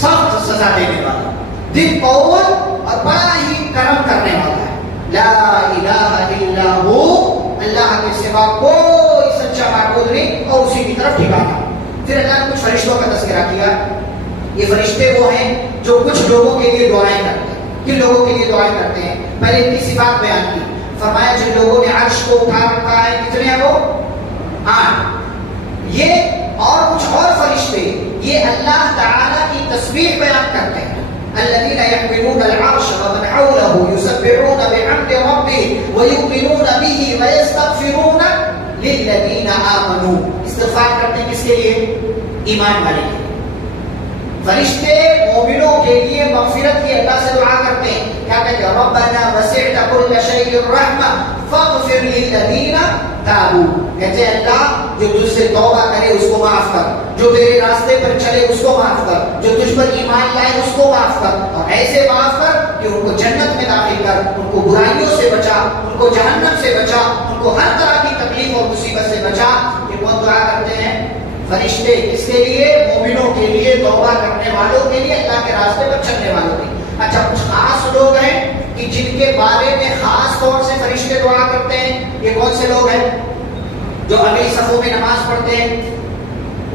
سخت سزا دینے والا. ذی الطول، اور بڑا ہی کرم کرنے والا ہے. لا الہ الا ہو، اللہ کے سوا کوئی سچا معبود نہیں اور اسی کی طرف ٹھکانا. پھر اللہ نے کچھ فرشتوں کا تذکرہ کیا. یہ فرشتے وہ ہیں جو کچھ لوگوں کے لیے دعائیں کرتے ہیں. کن لوگوں کے لیے دعائیں کرتے ہیں؟ پہلے ان کی صفات بیان کی. فرمایا جن لوگوں نے عرش کو اٹھا رکھا ہے، کتنے ہیں وہ؟ 8. یہ اور کچھ اور فرشتے یہ اللہ تعالی کی تسبیح بیان کرتے ہیں. الذين يحملون العرش ومن حوله يسبحون بحمد ربهم ويؤمنون به ويستغفرون للذين آمنوا. استغفار کرتے ہیں کس کے لیے؟ ایمان والے کے. فرشتے مومنوں کے لیے مغفرت کی اللہ سے دعا کرتے ہیں. کیا کہتے ہیں؟ ربنا وسعت كل شيء رحمة فاغفر للذين تابوا. کہتے ہیں اللہ جو تجھ سے توبہ کرے اس کو معاف کر، جو تیرے راستے پر چلے اس کو معاف کر، جو تجھ پر ایمان لائے اس کو معاف کر، اور ایسے معاف کر کہ ان کو جنت میں داخل کر، ان کو برائیوں سے بچا، ان کو جہنم سے بچا، ان کو ہر طرح کی تکلیف اور مصیبت سے بچا. یہ کون دعا کرتے ہیں؟ فرشتے. کس کے لیے؟ مومنوں کے لیے، توبہ کرنے والوں کے لیے، اللہ کے راستے پر چلنے والوں کے لیے. اچھا، کچھ خاص لوگ ہیں کہ جن کے بارے میں خاص طور سے فرشتے دعا کرتے ہیں. یہ کون سے لوگ ہیں؟ جو اگلی صفوں میں نماز پڑھتے ہیں،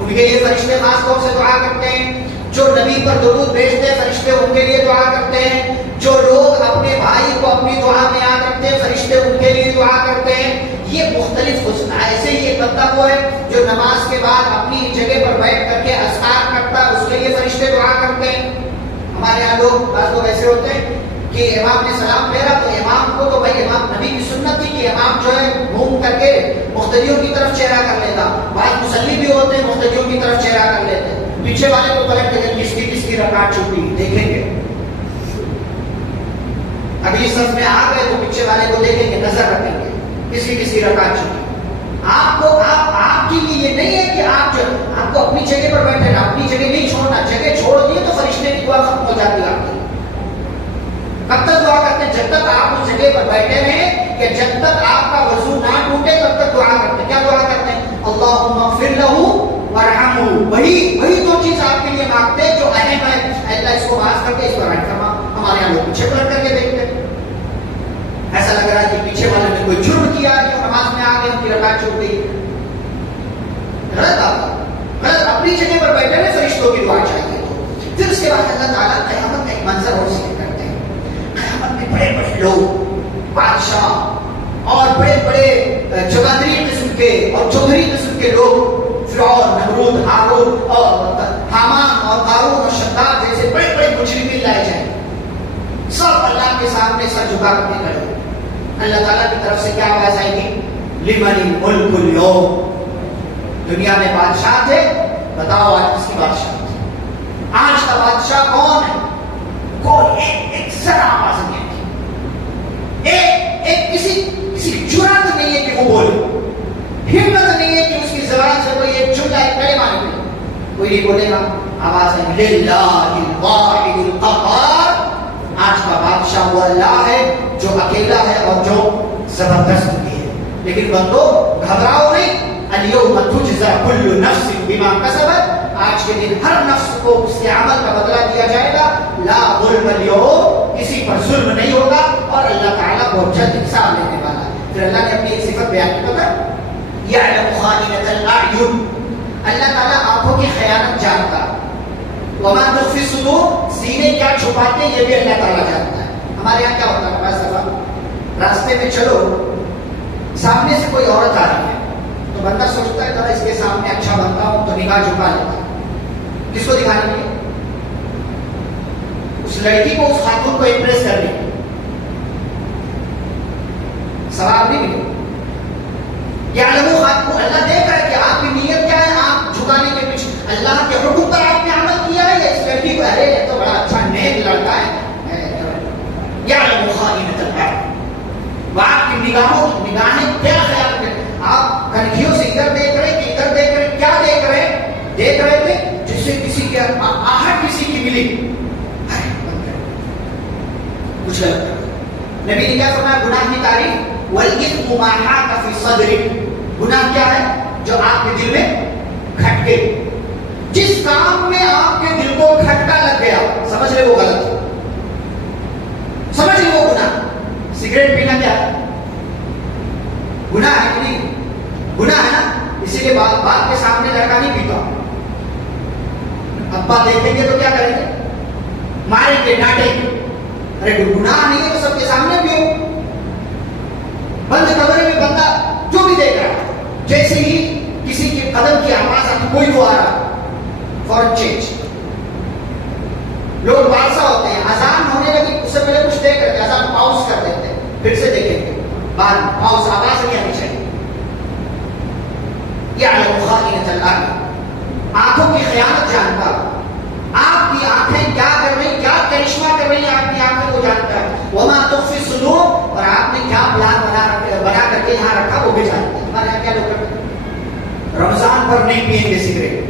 ان کے لیے فرشتے خاص طور سے دعا کرتے ہیں. جو نبی پر درود بھیجتے ہیں فرشتے ان کے لیے دعا کرتے ہیں. جو لوگ اپنے بھائی کو اپنی دعا میں یاد رکھتے ہیں فرشتے ان کے لیے دعا کرتے ہیں. یہ مختلف حسن. ایسے ہی ایک بندہ وہ ہے جو نماز کے بعد اپنی جگہ پر بیٹھ کر کے اذکار کرتا ہے, اس کے لیے فرشتے دعا کرتے ہیں. ہمارے یہاں بعض لوگ ایسے ہوتے ہیں کہ امام نے سلام پھیرا تو امام کو تو بھائی امام نبی کی سنت تھی کہ امام جو ہے گھوم کر کے مقتدیوں کی طرف چہرہ کر لیتا. بعض مصلی بھی ہوتے ہیں مقتدیوں کی طرف چہرہ کر لیتے ہیں. پیچھے والے کو پلٹ کے کس کی رکعت چھوٹی دیکھیں گے. اگلی صف میں آ گئے تو پیچھے والے کو دیکھیں گے, نظر رکھیں گے کس کی رکعت چھوٹی. آپ کے لیے یہ نہیں ہے کہ آپ کو اپنی جگہ پر بیٹھے نا, اپنی جگہ نہیں چھوڑنا. جگہ چھوڑ دیے تو فرشتے کی دعا ختم ہو جاتی ہے. آپ کی کب تک دعا کرتے ہیں؟ جب تک آپ اس جگہ پر بیٹھے رہیں کہ جب تک آپ کا وضو نہ ٹوٹے تب تک دعا کرتے ہیں. کیا دعا کرتے ہیں؟ اللہم اغفر لہ وارحمہ. وہی دو چیز آپ کے لیے مانگتے ہیں جو اہم ہے. اللہ اس کو معاف کر کے اس کو رحم فرما. ہمارے یہاں لوگ پیچھے پلٹ کر کے دیکھتے ہیں, ایسا لگ رہا ہے کہ پیچھے والے نے کوئی جرم کیا جو نماز میں آ گئے ان کی رکعت چھوٹ گئی. غلط بات, غلط. اپنی جگہ پر بیٹھے ہوئے فرشتوں کی دعا چاہیے. پھر اس کے بعد اللہ تعالیٰ قیامت کا ایک منظر اور ذکر کرتے ہیں. قیامت میں بڑے بڑے لوگ, بادشاہ اور بڑے بڑے چوہدری قسم کے اور چودھری قسم کے لوگ, فرعون, نمرود, ہارون اور حامان اور قارون اور شداد جیسے بڑے بڑے مجرمین لائے جائیں. سب اللہ کے سامنے سر جھکا کر کے کھڑے. اللہ تعالیٰ کی طرف سے کیا آواز آئے گی؟ لمن الملک اليوم. دنیا میں بادشاہ تھے, بتاؤ آج کس کی بادشاہ تھے؟ آج کا بادشاہ کون ہے؟ کوئی ایک ذرا آواز نہیں آتی. ایک کسی جرات نہیں ہے کہ وہ بولے, ہمت نہیں ہے کہ اس کی زبان سے کوئی ایک جملہ ایک کلمہ نکلے. کوئی نہیں بولے گا. آواز ہے للہ الواحد القہار. آج کا بادشاہ وہ اللہ ہے جو اکیلا ہے اور جو زبردست بھی ہے. لیکن بندو گھبراؤ نہیں. اليوم تجزى كل نفس بما كسبت. آج کے دن ہر نفس کو اس کے عمل کا بدلہ دیا جائے گا. لا ظلم اليوم. کسی پر ظلم نہیں ہوگا اور اللہ تعالیٰ بہت جلد حساب لینے والا ہے. پھر اللہ نے اپنی ایک صفت بیان کی, پتہ يعلم خائنة الأعين. اللہ تعالیٰ آنکھوں کی خیانت جانتا. وما تخفي الصدور. سینے کیا چھپاتے ہیں یہ بھی اللہ تعالیٰ جانتا ہے. ہمارے یہاں کیا ہوتا ہے, بعض دفعہ راستے میں چلو, سامنے سے کوئی عورت آ رہی ہے تو بندہ سوچتا ہے ذرا اس کے سامنے اچھا بنتا ہوں تو نگاہ جھکا لیتا ہے. کس کو دکھانے کے؟ اس لڑکی کو, اس خاتون کو امپریس کرنے کے. ثواب نہیں ملے. یعلم خاتون. اللہ دیکھ رہا ہے کہ آپ کی نیت کیا ہے. آپ جھکانے کے پیچھے اللہ کے حکم پر آپ نے عمل کیا ہے یا اس لڑکی کو ارے یہ تو بڑا اچھا نیک لڑکا ہے. یعلم خائنۃ الاعین. وہ آپ کی نگاہیں کیا خیال کریں. آپ کنکھیوں سے ادھر دیکھ رہے کہ ادھر دیکھ رہے, کیا دیکھ رہے؟ دیکھ رہے تھے جس سے کسی کی آہٹ کسی کی ملی. کچھ غلط کر. نبی نے کیا فرمایا گناہ کی تعریف؟ والاثم ما حاک فی صدرک. گناہ کیا ہے؟ جو آپ کے دل میں کھٹکے. جس کام میں آپ کے دل کو کھٹکا لگ گیا سمجھ لے وہ غلط, سمجھ لے وہ گناہ. سگریٹ پینا کیا ہے؟ گناہ ہے کہ نہیں؟ گناہ ہے نا. اسی لیے باپ کے سامنے لڑکا نہیں پیتا. ابا دیکھیں گے تو کیا کریں گے؟ ماریں گے, ڈانٹیں گے. ارے گناہ نہیں ہے تو سب کے سامنے پیو. بند کمرے میں بندہ جو بھی دیکھ رہا ہے, جیسے ہی کسی کے قدم کی آواز آتی, کوئی تو آ رہا, فوراً چینج. لوگ بادشاہ ہوتے ہیں, اذان ہونے لگی اس سے پہلے کچھ دیکھ رہے تھے, اذان پاؤز کر دیتے ہیں, پھر سے دیکھیں گے, بعد پاؤز, آواز نہیں آنی چاہیے. یعلم خائنۃ الاعین. آنکھوں کی خیانت جانتا. آپ کی آنکھیں کیا کر رہی, کیا کرشمہ کر رہی, آپ کی آنکھیں وہ جانتا ہے. وما تخفی الصدور. اور آپ نے کیا پلان بنا کر کے یہاں رکھا وہ بھی جانتا ہے. ہمارے یہاں کیا لوگ کرتے ہیں, رمضان پر نہیں پئیں گے سگریٹ.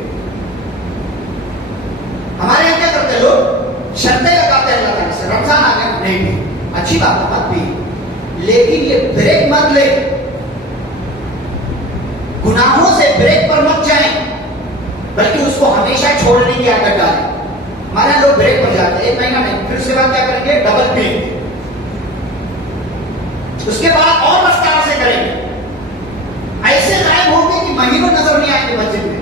ہمارے یہاں کیا کرتے ہیں لوگ, شرطیں لگاتے ہیں اللہ تعالیٰ سے, رمضان آ گیا نہیں پی. اچھی بات ہے مت پی, لیکن یہ بریک مت لے. گناہوں سے بریک پر مت جائیں بلکہ اس کو ہمیشہ چھوڑنے کی عادت ڈالیں. ہمارے لوگ بریک پر جاتے ہیں 1 مہینہ نہیں, پھر اس کے بعد کیا کریں گے, ڈبل پئیں گے. اس کے بعد اور رفتار سے کریں گے, ایسے غائب ہوں گے کہ مہینوں نظر نہیں آئیں گے مسجد میں.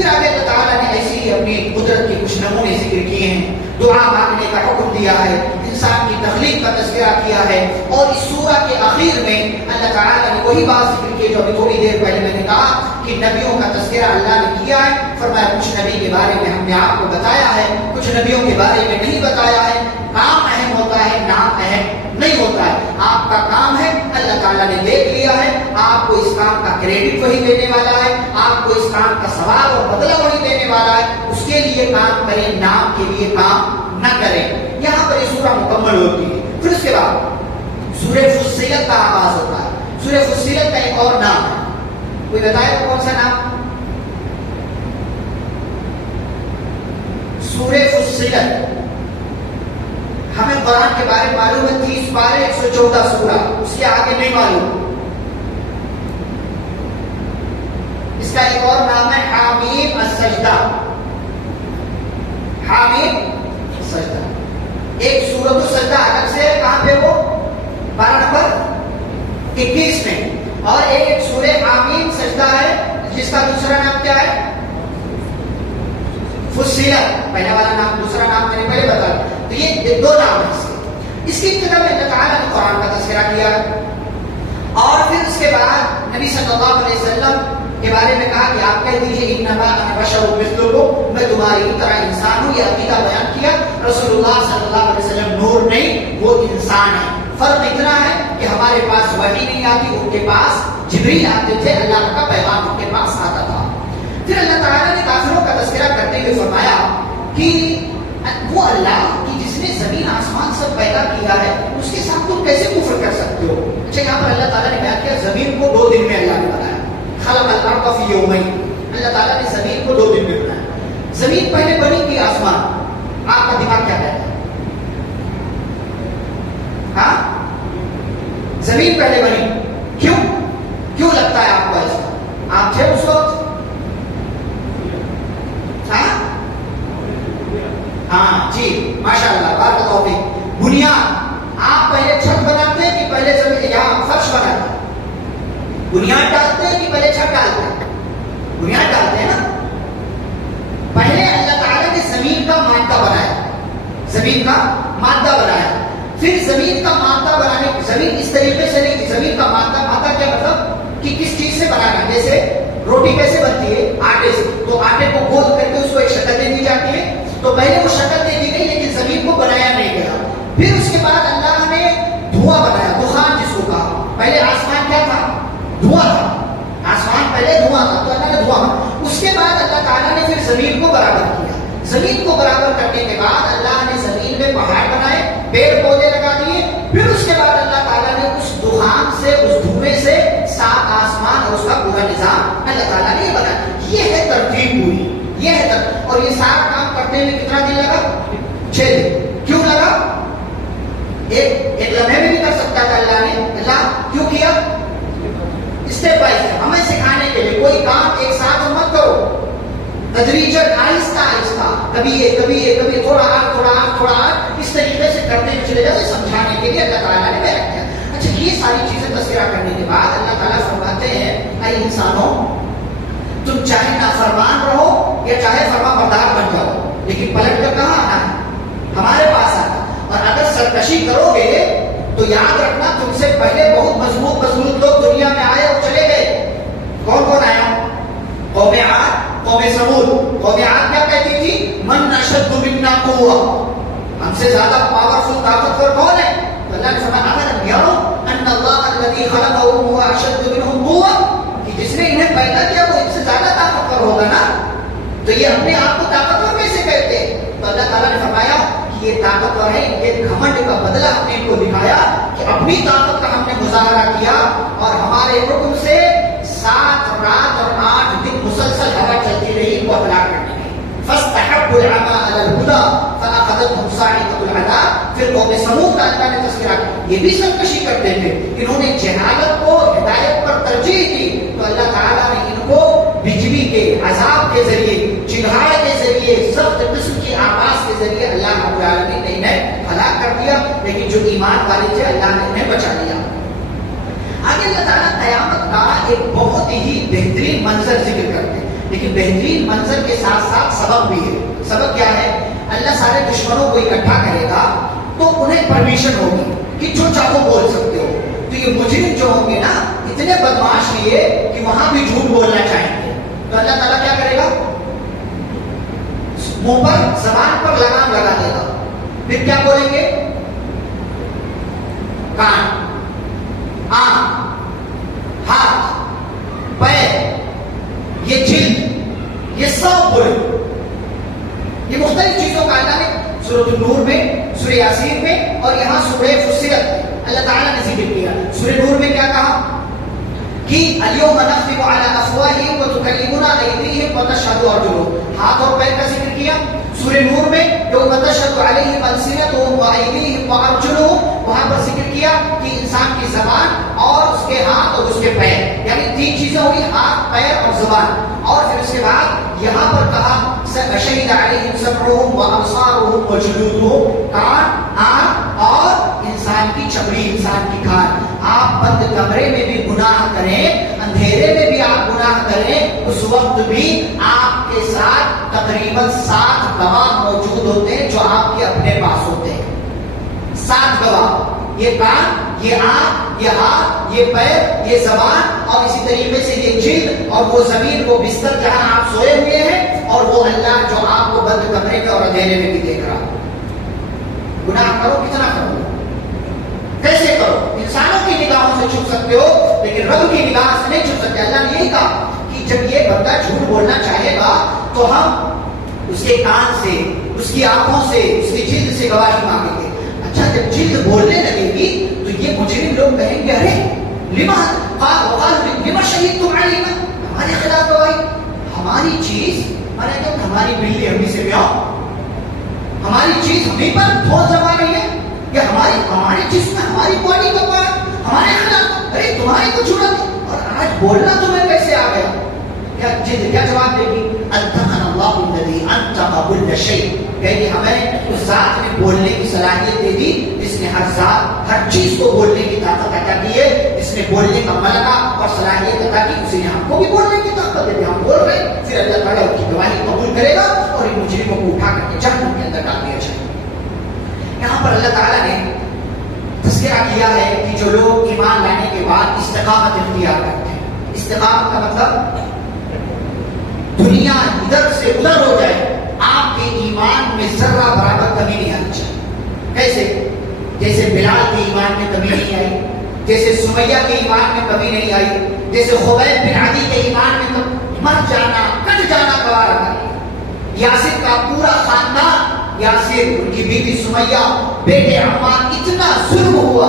پھر آگے اللہ تعالیٰ نے ایسی ہی اپنی قدرت کے کچھ نمونے ذکر کیے ہیں، دعا مانگنے کا حکم دیا ہے، انسان کی تخلیق کا تذکرہ کیا ہے، اور اس سورہ کے آخر میں اللہ تعالیٰ نے وہی بات ذکر کی جو ابھی تھوڑی دیر پہلے میں نے کہا کہ نبیوں کا تذکرہ اللہ نے کیا ہے. فرمایا کچھ نبی کے بارے میں ہم نے آپ کو بتایا ہے، کچھ نبیوں کے بارے میں نہیں بتایا ہے. کام اہم ہوتا ہے، نام اہم نہیں ہوتا ہے. آپ کا کام ہے، اللہ تعالیٰ نے دیکھ لیا ہے، آپ کو اس کام کا کریڈٹ وہی دینے والا ہے، آپ کو اس کام کا ثواب اور بدلہ وہی دینے والا ہے. اس کے لیے کام کریں، نام کے لیے کام نہ کریں. یہاں پر یہ سورہ مکمل ہوتی ہے. پھر اس کے بعد سورہ فصلت کا آغاز ہوتا ہے. سورہ فصلت کا ایک اور نام ہے، کوئی بتائے تو کون سا نام؟ سورہ فصلت. ہمیں قرآن کے بارے میں معلوم ہے 30 پارے 114 سورہ، اس کے آگے نہیں معلوم. اس کا ایک اور نام ہے حامیم السجدہ. حامیم السجدہ ایک سورۃ السجدہ الگ سے ہے، کہاں پہ وہ 12 نمبر 21 میں، اور ایک سورہ حامیم سجدہ ہے جس کا دوسرا نام کیا ہے؟ فصلت. پہلا والا نام، دوسرا نام میں نے پہلے بتایا. تو یہ دو نام ہیں. اس کی ابتدا میں اللہ تعالیٰ نے قرآن کا تذکرہ کیا، اور پھر اس کے بعد نبی صلی اللہ علیہ وسلم کے بارے میں کہا کہ آپ کہہ دیجیے انما انا بشر مثلکم، میں تمہاری طرح انسان ہوں. یہ عقیدہ بیان کیا. رسول اللہ صلی اللہ علیہ وسلم نور نہیں، وہ انسان ہے. فرق اتنا ہے کہ ہمارے پاس وحی نہیں آتی، ان کے پاس جبریل آتے تھے، اللہ کا پیغام ان کے پاس آتا تھا. پھر اللہ تعالیٰ نے کافروں کا تذکرہ کرتے ہوئے فرمایا کہ وہ اللہ کی جس نے زمین آسمان سب پیدا کیا ہے، اس کے ساتھ تم کیسے کفر کر سکتے ہو؟ اچھا، یہاں پر اللہ تعالیٰ نے بیان کیا زمین کو 2 دن میں اللہ نے بنایا. خلق الارض فی یومین. اللہ تعالیٰ نے زمین کو 2 دن میں بنایا. زمین پہلے بنی تھی آسمان. آپ کا دماغ کیا کہتا ہے؟ ہاں، زمین پہلے بنی. کیوں لگتا ہے آپ کو ایسا؟ آپ تھے اس وقت؟ ہاں جی، ماشاء اللہ، بارک اللہ فیک. بنیاد آپ پہلے چھت بناتے ہیں کہ پہلے زمین یہاں فرش بناتے ہیں؟ بنیاد ڈالتے ہیں کہ پہلے چھت ڈالتے ہیں؟ بنیاد ڈالتے ہیں نا. پہلے اللہ تعالیٰ نے زمین کا مادہ بنایا، زمین کا مادہ بنایا. پھر زمین کا مادہ بنانے، زمین اس طریقے سے نہیں تھی. زمین کا مادہ کیا مطلب کہ کس چیز سے بنانا. جیسے روٹی کیسے بنتی ہے؟ آٹے سے. تو آٹے کو گول کر کے اس کو ایک شکل دے دی جاتی ہے. تو پہلے وہ شکل دے دی گئی، لیکن زمین کو بنایا نہیں گیا. پھر اس کے بعد اللہ نے دھواں بنایا، دخان جس کو کہا. پہلے آسمان کیا تھا؟ دھواں تھا. آسمان پہلے دھواں تھا، تو اللہ نے دھواں. اس کے بعد اللہ تعالیٰ نے پھر زمین کو برابر کیا. زمین کو برابر کرنے کے بعد اللہ نے زمین میں پہاڑ بنائے، پیڑ پودے لگا دیے. پھر اس کے بعد اللہ تعالیٰ نے اس دخان سے، اس دھوئیں سے 7 آسمان اور اس کا پورا نظام اللہ تعالیٰ نے بنایا. یہ ہے ترتیب پوری، یہ ہے ترتیب. اور یہ سارا کام کرنے میں کتنا دن لگا؟ 6 دن. کیوں لگا؟ ایک لمحے میں بھی کر سکتا تھا اللہ نے. اللہ کیوں کیا؟ اسٹیپ بائی اسٹیپ ہمیں سکھانے کے لیے. کوئی کام ایک ساتھ مت کرو، تدریجاً، آہستہ آہستہ، کبھی یہ تھوڑا اس طریقے سے کرتے ہوئے چلے جاؤ. سمجھانے کے لیے اللہ تعالیٰ نے بیان کیا. اچھا، یہ ساری چیزیں تذکرہ کرنے کے بعد اللہ تعالیٰ فرماتے ہیں اے انسانوں، تم چاہے نافرمان رہو یا چاہے فرما بردار بن جاؤ، لیکن پلٹ کر کہاں آنا ہے؟ ہمارے پاس آنا. اور اگر سرکشی کرو گے تو یاد رکھنا تم سے پہلے بہت مضبوط لوگ دنیا میں آئے اور چلے گئے. کون آیا؟ قوم عاد، قوم ثمود. قوم عاد کیا کہتی تھی؟ من اشد منا قوة، ہم سے زیادہ پاورفل طاقتور کون ہے؟ تو اللہ نے فرمایا الم یروا ان اللہ الذی خلقهم هو اشد منهم قوة، کہ جس نے انہیں پیدا کیا وہ ان سے زیادہ طاقتور ہوگا نا. تو یہ اپنے آپ کو طاقتور کیسے کہتے ہیں؟ تو اللہ تعالیٰ نے فرمایا کہ یہ طاقتور ہے. ان کے گھمنڈ کا بدلہ ہم نے ان کو دکھایا کہ اپنی طاقت کا ہم نے مظاہرہ کیا، اور ہمارے حکم سے 7 رات اور 8 دن مسلسل ہوا چلتی رہی ان کو ہلاک کرنے کی. فاستحبوا العمى على الهدى فاخذتهم صاعقة العذاب. پھر قوم ثمود کا اللہ نے تذکرہ کیا. یہ بھی سرکشی کرتے تھے، انہوں نے جہالت کو ہدایت پر ترجیح دی، تو اللہ تعالیٰ نے ان کو بجلی کے عذاب کے ذریعے، چنگھاڑ کے ذریعے، سخت قسم کی آواز کے ذریعے اللہ رب العالمین نے انہیں ہلاک کر دیا. لیکن جو ایمان والے تھے اللہ نے انہیں بچا لیا. آگے اللہ تعالیٰ قیامت کا ایک بہت ہی بہترین منظر ذکر کرتے ہیں. لیکن بہترین منظر کے ساتھ ساتھ سبب بھی ہے. سبب کیا ہے؟ اللہ سارے دشمنوں کو اکٹھا کرے گا تو انہیں پرمیشن ہوگی کہ جو چاہو بول سکتے ہو. تو یہ مجرم جو ہوں گے نا اتنے بدماش لیے کہ وہاں بھی جھوٹ بولنا چاہیں گے, تو اللہ تعالیٰ کیا کرے گا؟ منہ پر زبان پر لگام لگا دے گا. پھر کیا بولیں گے؟ کان, آنکھ, ہاتھ, پیر, یہ جلد, یہ سب بولے. یہ مختلف چیزوں کا اللہ نے سورۃ النور میں, سورہ یاسین میں اور یہاں سورہ فصلت اللہ تعالیٰ نے ذکر کیا. سورہ نور میں کیا کہا کہ الیوم نختم علی افواہہم وتکلمنا ایدیہم وتشہد ارجلہم, ہاتھ اور پیر کا ذکر کیا. سورہ نور میں یوم تشہد علیہم السنتہم وایدیہم وارجلہم, وہاں پر ذکر کیا کہ انسان کی زبان اور اس کے ہاتھ اور اس کے پیر, یعنی تین چیزیں ہوئی, ہاتھ, پیر اور زبان. اور پھر اس کے بعد یہاں پر کہا شہد علیہم سمعہم وابصارہم وجلودہم, کان, آنکھ اور انسان کی چمڑی, انسان کی کھال. آپ بند کمرے میں بھی گناہ کریں, اندھیرے میں بھی آپ گناہ کریں, اس وقت بھی آپ کے ساتھ تقریباً 7 گواہ موجود ہوتے ہیں جو آپ کے اپنے پاس ہوتے ہیں. 7 گواہ, یہ کان, یہ آنکھ, یہ ہاتھ, یہ پیر, یہ زبان, اور اسی طریقے سے یہ جلد اور وہ زمین, وہ بستر جہاں آپ سوئے ہوئے ہیں, اور وہ اللہ جو آپ کو بند کمرے میں اور اندھیرے میں بھی دیکھ رہا. گناہ کرو, کتنا کرو, کیسے کرو؟ انسانوں کی نگاہوں سے چھپ سکتے ہو لیکن رب کی نگاہ سے نہیں چھپ سکتے. اللہ نے یہی کہا کہ جب یہ بندہ جھوٹ بولنا چاہے گا تو ہم اس کے کان سے, اس کی آنکھوں سے, اس کی جلد سے گواہی مانگیں گے. اچھا, جب جلد بولنے لگے گی تو یہ مجرم لوگ کہیں گے ارے لما شہدتم علینا, ہمارے خلاف گواہی, ہماری چیز, ہماری بلی ہمیں سے بیاؤ, ہماری چیز ہمیں پر تھوڑ زبان رہی ہے, یا ہماری چیز میں ہماری باڈی کا پارٹ ہمارے خلاف, ارے تمہاری تو چھوڑا نہیں, اور آج بولنا تمہیں کیسے آ گیا؟ کیا جواب دے گی؟ انطقنا اللہ الذی انطق کل شیء, کہ ہمیں اس ذات نے بولنے کی صلاحیت دے دی جس نے ہر ذات, ہر چیز کو بولنے کی طاقت عطا کی ہے, جس نے بولنے کا ملکہ اور صلاحیت عطا کی, اسی نے ہم کو بھی بولنے کی طاقت دے دی. ہم بول رہے ہیں, پھر اللہ تعالیٰ ان کی گواہی قبول کرے گا اور ان مجرموں کو اٹھا کر کے جہنم کے اندر ڈال دیا جائے. یہاں پر اللہ تعالیٰ نے تذکرہ کیا ہے کہ جو لوگ ایمان لانے کے بعد استقامت اختیار کرتے ہیں. استقامت کا مطلب دنیا ادھر سے ادھر ہو جائے, آپ کے ایمان میں ذرہ برابر کمی نہیں آنی چاہیے. کیسے؟ جیسے بلال کے ایمان میں کمی نہیں آئی, جیسے سمیہ کے ایمان میں کمی نہیں آئی, جیسے خبیب بن عدی کے ایمان میں مر جانا, کٹ جانا گوارا نہیں. یاسر کا پورا خاندان, یاسر, ان کی بیوی سمیہ, بیٹے عمار, اتنا ظلم ہوا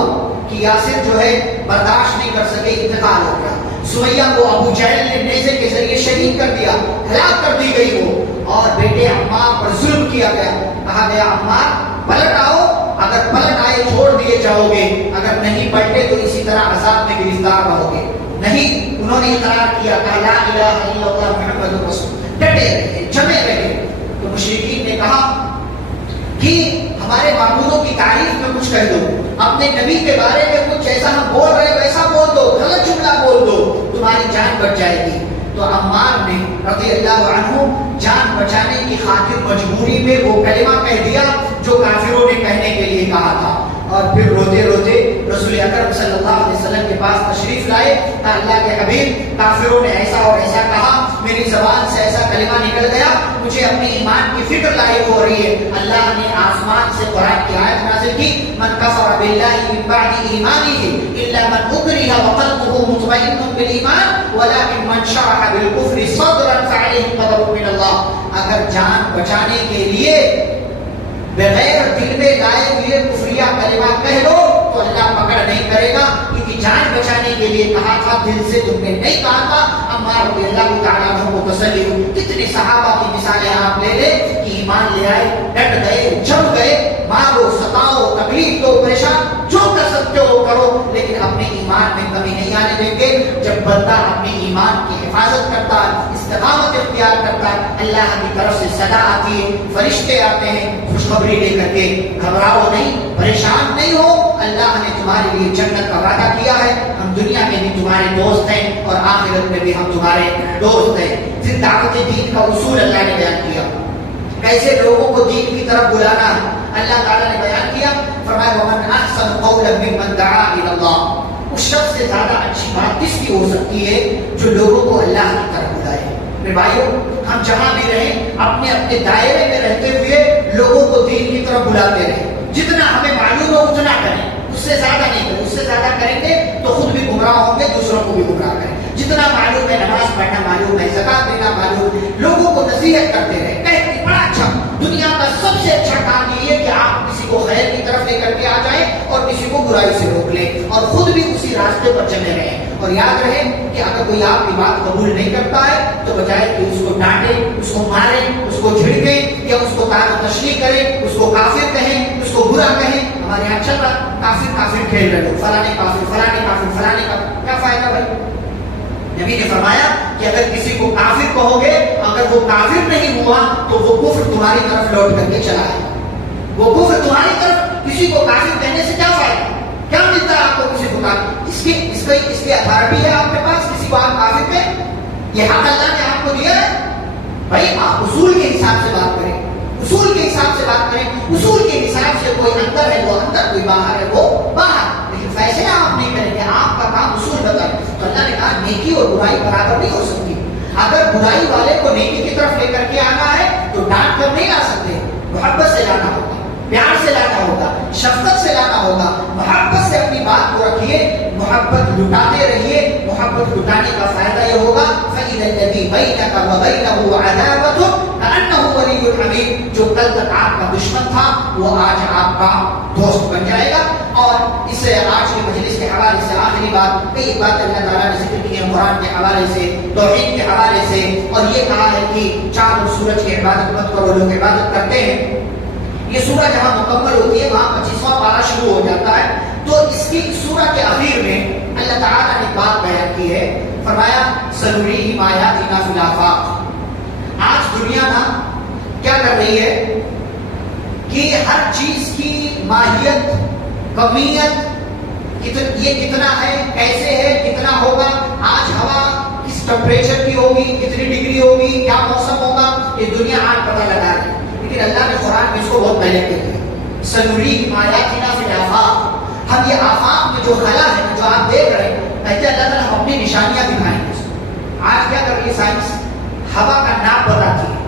کہ یاسر جو ہے برداشت نہیں کر سکے, انتقال ہو گیا. سمیہ کو ابو جہل نے نیزے کے ذریعے شہید کر دیا, ہلاک کر دی گئی وہ, اور بیٹے عمار پر ظلم کیا گیا. کہا گیا عمار پلٹ آؤ, اگر پلٹ آئے چھوڑ دیے جاؤ گے, اگر نہیں پلٹے تو اسی طرح عذاب میں گرفتار رہو گے. نہیں, انہوں نے اقرار کیا, کہا لا الہ الا اللہ محمد رسول, ڈٹے رہے, جمے رہے. تو مشرکین نے کہا کہ ہمارے معبودوں کی تعریف میں کچھ کہہ دو, اپنے نبی کے بارے میں کچھ جیسا ہم بول رہے ویسا بول دو, غلط جملہ بول دو, تمہاری جان بچ جائے گی. تو عمار نے رضی اللہ عنہ جان بچانے کی خاطر مجبوری میں وہ کلمہ کہہ دیا جو کافروں نے کہنے کے لیے کہا تھا, اور پھر روتے روتے رسول اکرم صلی اللہ علیہ وسلم کے پاس تشریف لائے. اللہ کے حبیب, کافروں نے ایسا اور ایسا کہا, میری زبان سے ایسا کلمہ نکل گیا, مجھے اپنی ایمان کی فکر لاحق ہو رہی ہے. اللہ نے آسمان سے قرآن کی آیت نازل کی, من کفر باللہ من بعد ایمانہ الا من اکرہ وقلبہ مطمئن بالایمان ولکن من شرح بالکفر صدرا فعلیہ غضب من اللہ. اگر جان بچانے کے لیے بغیر دل میں لائے ہوئے کفریہ کلمہ کہہ لو تو اللہ پکڑ نہیں کرے گا, کیونکہ جان بچانے کے لیے کہا تھا, دل سے تم نے نہیں کہا تھا. عمار رضی اللہ تعالیٰ عنہ کو تسلی ہو. کتنے صحابہ کی مثالیں آپ لے لیں کہ ایمان لے آئے, ڈٹ گئے, جم گئے, مارو, ستاؤ, تکلیف دو, پریشان, جو کر سکتے ہو کرو, لیکن اپنے ایمان میں کمی نہیں آنے دیں گے. جب بندہ اپنے ایمان کی حفاظت کرتا ہے, استقامت اختیار کرتا ہے, اللہ کی طرف سے صدا آتی ہے, فرشتے آتے ہیں خوشخبری لے کر کے, گھبراؤ نہیں, پریشان نہیں ہو, اللہ اللہ نے تمہارے لیے جنت کا وعدہ کیا ہے، ہم دنیا میں بھی تمہارے دوست ہیں اور آخرت میں بھی ہم تمہارے دوست ہیں۔ پھر دعوت دین کا اصول اللہ نے بیان کیا، کیسے لوگوں کو دین کی طرف بلانا ہے۔ اللہ تعالیٰ نے بیان کیا، فرمایا وَمَنْ أَحْسَنُ قَوْلًا مِّمَّنْ دَعَا إِلَى اللَّهِ، اس شخص سے زیادہ اچھی بات کس کی ہو سکتی ہے جو لوگوں کو اللہ کی طرف بلائے۔ میرے بھائیو، ہم جہاں بھی رہیں اپنے اپنے دائرے میں رہتے ہوئے لوگوں کو دین کی طرف بلاتے رہیں، جتنا ہمیں معلوم ہو اتنا کریں، اس سے زیادہ نہیں کریں، اس سے زیادہ کریں گے تو خود بھی گمراہ ہوں گے، دوسروں کو بھی گمراہ کریں۔ جتنا معلوم ہے نماز پڑھنا معلوم ہے، زکات دینا معلوم ہے، لوگوں کو نصیحت کرتے رہے، کہتے بڑا اچھا، دنیا کا سب سے اچھا کام یہ ہے کہ آپ کسی کو خیر کی طرف لے کر کے آ جائیں اور کسی کو برائی سے روک لیں اور خود بھی اسی راستے پر چلے رہیں۔ اور یاد رہے کہ اگر کوئی آپ کی بات قبول نہیں کرتا ہے تو بجائے کہ اس کو ڈانٹے، اس کو مارے، اس کو جھڑکیں یا اس کو تار و تشریح کریں، اس کو کافر کہیں، اس کو برا کہیں۔ ہمارے یہاں چل رہا کافر کافر کھیل رہے لوگ، فلانے کافر فلانے کافر فلانے کا کیا فائدہ بھائی؟ نبی نے فرمایا کہ اگر کسی کو کافر کہو گے، اگر وہ کافر نہیں ہوا تو وہ کفر تمہاری طرف لوٹ کر کے چلا ہے۔ وہ کفر تمہاری طرف، کسی کو کافر کہنے سے کیا فائدہ؟ کیا ملتا ہے آپ کو کسی کو کافر؟ اس کی اتھارٹی ہے آپ کے پاس کسی کو آپ کافر پہ؟ یہ حق اللہ نے آپ کو دیا ہے؟ بھائی آپ اصول کے حساب سے بات کریں، اصول کے حساب سے بات کریں، اصول کے حساب سے کوئی اندر ہے وہ اندر، کوئی باہر ہے وہ باہر، لیکن فیصلہ آپ نہیں کریں گے، آپ کا کام اصول بتائیں۔ تو اللہ نے کہا نیکی اور برائی برابر نہیں ہو سکتی۔ اگر برائی والے کو نیکی کی طرف لے کر کے آنا ہے تو ڈانٹ کر نہیں لا سکتے، محبت سے لانا ہوگا، پیار سے لانا ہوگا، شفقت سے لانا ہوگا، محبت سے اپنی بات کو رکھیے، محبت لٹاتے رہیے۔ محبت لٹانے کا فائدہ یہ ہوگا فَإِذَا الَّذِي بَيْنَكَ وَبَيْنَهُ عَدَاوَةٌ كَأَنَّهُ وَلِيٌّ حَمِيمٌ، جو کل تک آپ کا دشمن تھا وہ آج آپ کا دوست بن جائے گا۔ اور اس سے آج کی مجلس کے حوالے سے آخری بات، کئی بات اللہ تعالیٰ نے ذکر کی ہے قرآن کے حوالے سے، توحید کے حوالے سے، اور یہ کہا ہے کہ چاند اور سورج کی عبادت مت کرو، لوگ عبادت کرتے ہیں۔ یہ سورہ جہاں مکمل ہوتی ہے وہاں 25واں پارہ شروع ہو جاتا ہے، تو اس کی سورہ کے آخر میں اللہ تعالیٰ نے بات بیان کی ہے، فرمایا سَنُرِيهِمْ آيَاتِنَا فِي الْآفَاقِ۔ آج دنیا نا کیا کر رہی ہے کہ ہر چیز کی ماہیت، کمیت، یہ کتنا ہے، کیسے ہے، کتنا ہوگا، آج ہوا کس ٹمپریچر کی ہوگی، کتنی ڈگری ہوگی، کیا موسم ہوگا، یہ دنیا آج پتہ لگا رہی ہے۔ لیکن اللہ نے قرآن میں اس کو بہت پہلے کہہ دیا، سَنُرِيهِمْ آيَاتِنَا فِي الْآفَاقِ۔ ہم یہ آفاق میں جو خلا ہے جو آپ دیکھ رہے ہیں، کہتے اللہ تعالیٰ ہم اپنی نشانیاں دکھائیں گے۔ آج کیا کر رہی ہے سائنس؟ ہوا کا ناپ بتاتی ہے،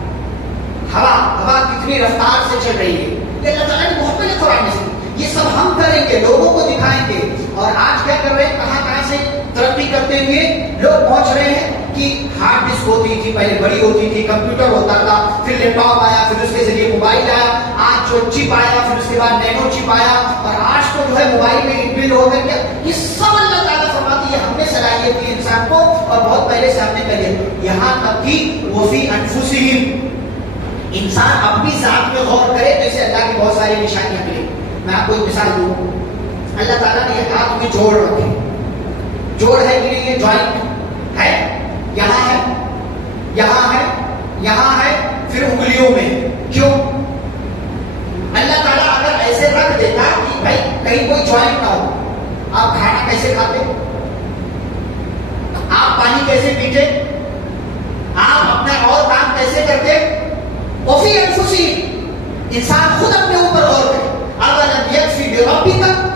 ہوا کتنی رفتار سے چل رہی ہے، یہ اللہ تعالیٰ نے بہت پہلے قرآن میں، یہ سب ہم کریں گے، لوگوں کو دکھائیں گے۔ اور آج کیا کر رہے ہیں، کہاں کہاں سے ترقی کرتے ہوئے لوگ پہنچ رہے ہیں کہ ہارڈ ڈسک ہوتی تھی، پہلے بڑی ہوتی تھی، کمپیوٹر ہوتا تھا، پھر لیپ ٹاپ آیا، پھر اس کے ذریعے موبائل آیا، آج جو چپ آیا، پھر اس کے بعد نینو چپ آیا، اور آج تو جو ہے موبائل میں انبل ہو کر کے یہ سب اللہ تعالیٰ فرماتی ہے ہم نے صلاحیت دی انسان کو، اور بہت پہلے سے ہم نے کہی یہاں تک کہ وہ فی انفسہم، انسان اپنی ذات میں غور کرے تو اسے اللہ کی بہت ساری نشانیاں ملیں۔ میں آپ کو ایک مثال دوں، اللہ تعالیٰ نے یہ ہاتھ میں جوڑ رکھے، جوڑ ہے کہ نہیں، یہ جوائنٹ ہے، یہاں ہے، یہاں ہے، یہاں ہے، پھر انگلیوں میں، کیوں؟ اللہ تعالیٰ اگر ایسے رکھ دیتا کہ بھائی کہیں کوئی جوائنٹ نہ ہو، آپ کھانا کیسے کھاتے، آپ پانی کیسے پیتے، آپ اپنا اور کام کیسے کرتے، وفی انفسہم، انسان خود اپنے اوپر غور کرے۔ اولم یکفی بربک،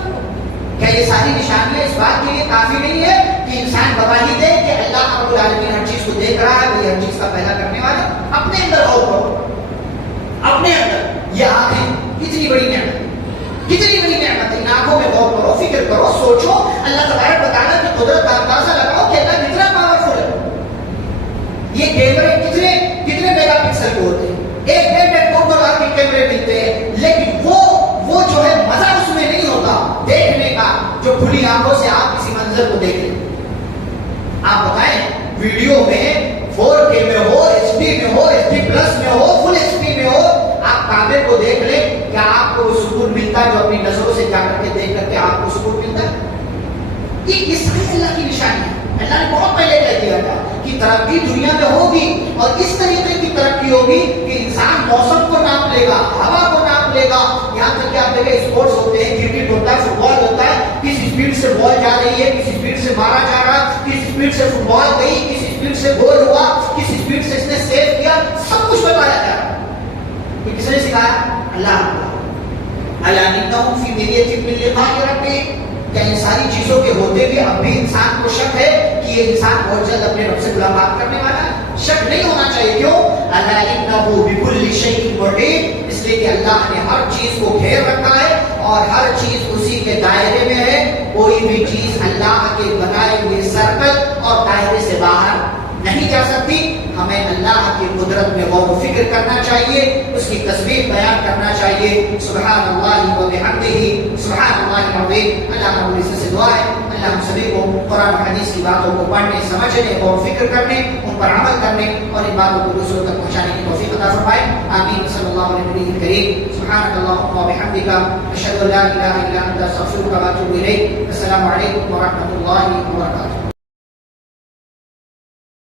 کیا یہ ساری نشانیاں اس بات کے لیے کافی نہیں ہے کہ انسان گواہی دے کہ اللہ رب العالمین ہر چیز کو دیکھ رہا ہے، وہی ہر چیز کا پیدا کرنے والا؟ اپنے اندر غور کرو، اپنے اندر یہ آنکھیں کتنی بڑی نعمت، کتنی بڑی نعمت ہے، ان آنکھوں میں غور کرو، فکر کرو، سوچو، اللہ تبارک و تعالیٰ کی قدرت کا اندازہ لگاؤ کہ اللہ کتنا پاورفل ہے۔ یہ کیمرے کتنے میگا پکسل کے ہوتے ہیں، 1.5 ڈالر کے کیمرے ملتے ہیں، لیکن وہ جو ہے مزہ اس میں نہیں ہوتا دیکھنے کا جو کھلی آنکھوں سے آپ کسی منظر کو دیکھ لیں۔ آپ بتائیں ویڈیو میں 4K میں ہو، HD میں ہو، HD پلس میں ہو، فل HD میں ہو، آپ کعبے کو دیکھ لیں، کیا آپ کو وہ سکون ملتا ہے جو اپنی نظروں سے جا کر کے دیکھ کر کے آپ کو سکون ملتا ہے؟ یہ ساری اللہ کی نشانی ہے۔ اللہ نے بہت پہلے کہہ دیا تھا کہ ترقی دنیا میں ہوگی، اور اس طریقے کی ترقی ہوگی کہ انسان موسم کو ناپ لے گا، ہوا کو ناپ لے دے گا. یہاں تک کہ آپ دیکھیں اسپورٹس ہوتے ہیں, کرکٹ ہوتا ہے, فٹ بال ہوتا ہے, کس اسپیڈ سے بال جا رہی ہے, کس اسپیڈ سے مارا جا رہا, کس اسپیڈ سے فٹ بال گئی, کس اسپیڈ سے گول ہوا, کس اسپیڈ سے اس نے سیو کیا, سب کچھ بتایا جاتا ہے. یہ کس نے سکھایا؟ اللہ کو. الا انہم فی مریۃ من لقاء ربہ. کیا ان ساری چیزوں کے ہوتے ہوئے اب بھی انسان کو شک ہے کہ یہ انسان بہت جلد اپنے رب سے ملاقات کرنے والا ہے؟ شک نہیں ہونا چاہیے. کیوں؟ الا انہ بکل شیء محیط. اس لیے کہ اللہ نے ہر چیز کو گھیر رکھا ہے اور ہر چیز اسی کے دائرے میں ہے. کوئی بھی چیز اللہ کے بنائے ہوئے سرکل اور دائرے سے باہر نہیں جا سکتی. ہمیں اللہ کی قدرت میں غور و فکر کرنا چاہیے, اس کی تصویر بیان کرنا چاہیے. سبحان اللہ و بحمدہ, سبحان اللہ العظیم. اللہ رب العزت سے دعا ہے اللہ ہم سبھی کو قرآن و حدیث کی باتوں کو پڑھنے, سمجھنے, غور و فکر کرنے, ان پر عمل کرنے اور ان باتوں کو دوسروں تک پہنچانے کی توفیق عطا فرمائے. آمین. صلی اللہ علیہ وسلم کریم. سبحانک اللہم و بحمدک, اشہد ان لا الہ الا انت, استغفرک و اتوب الیک. السلام علیکم و رحمۃ اللہ وبرکاتہ.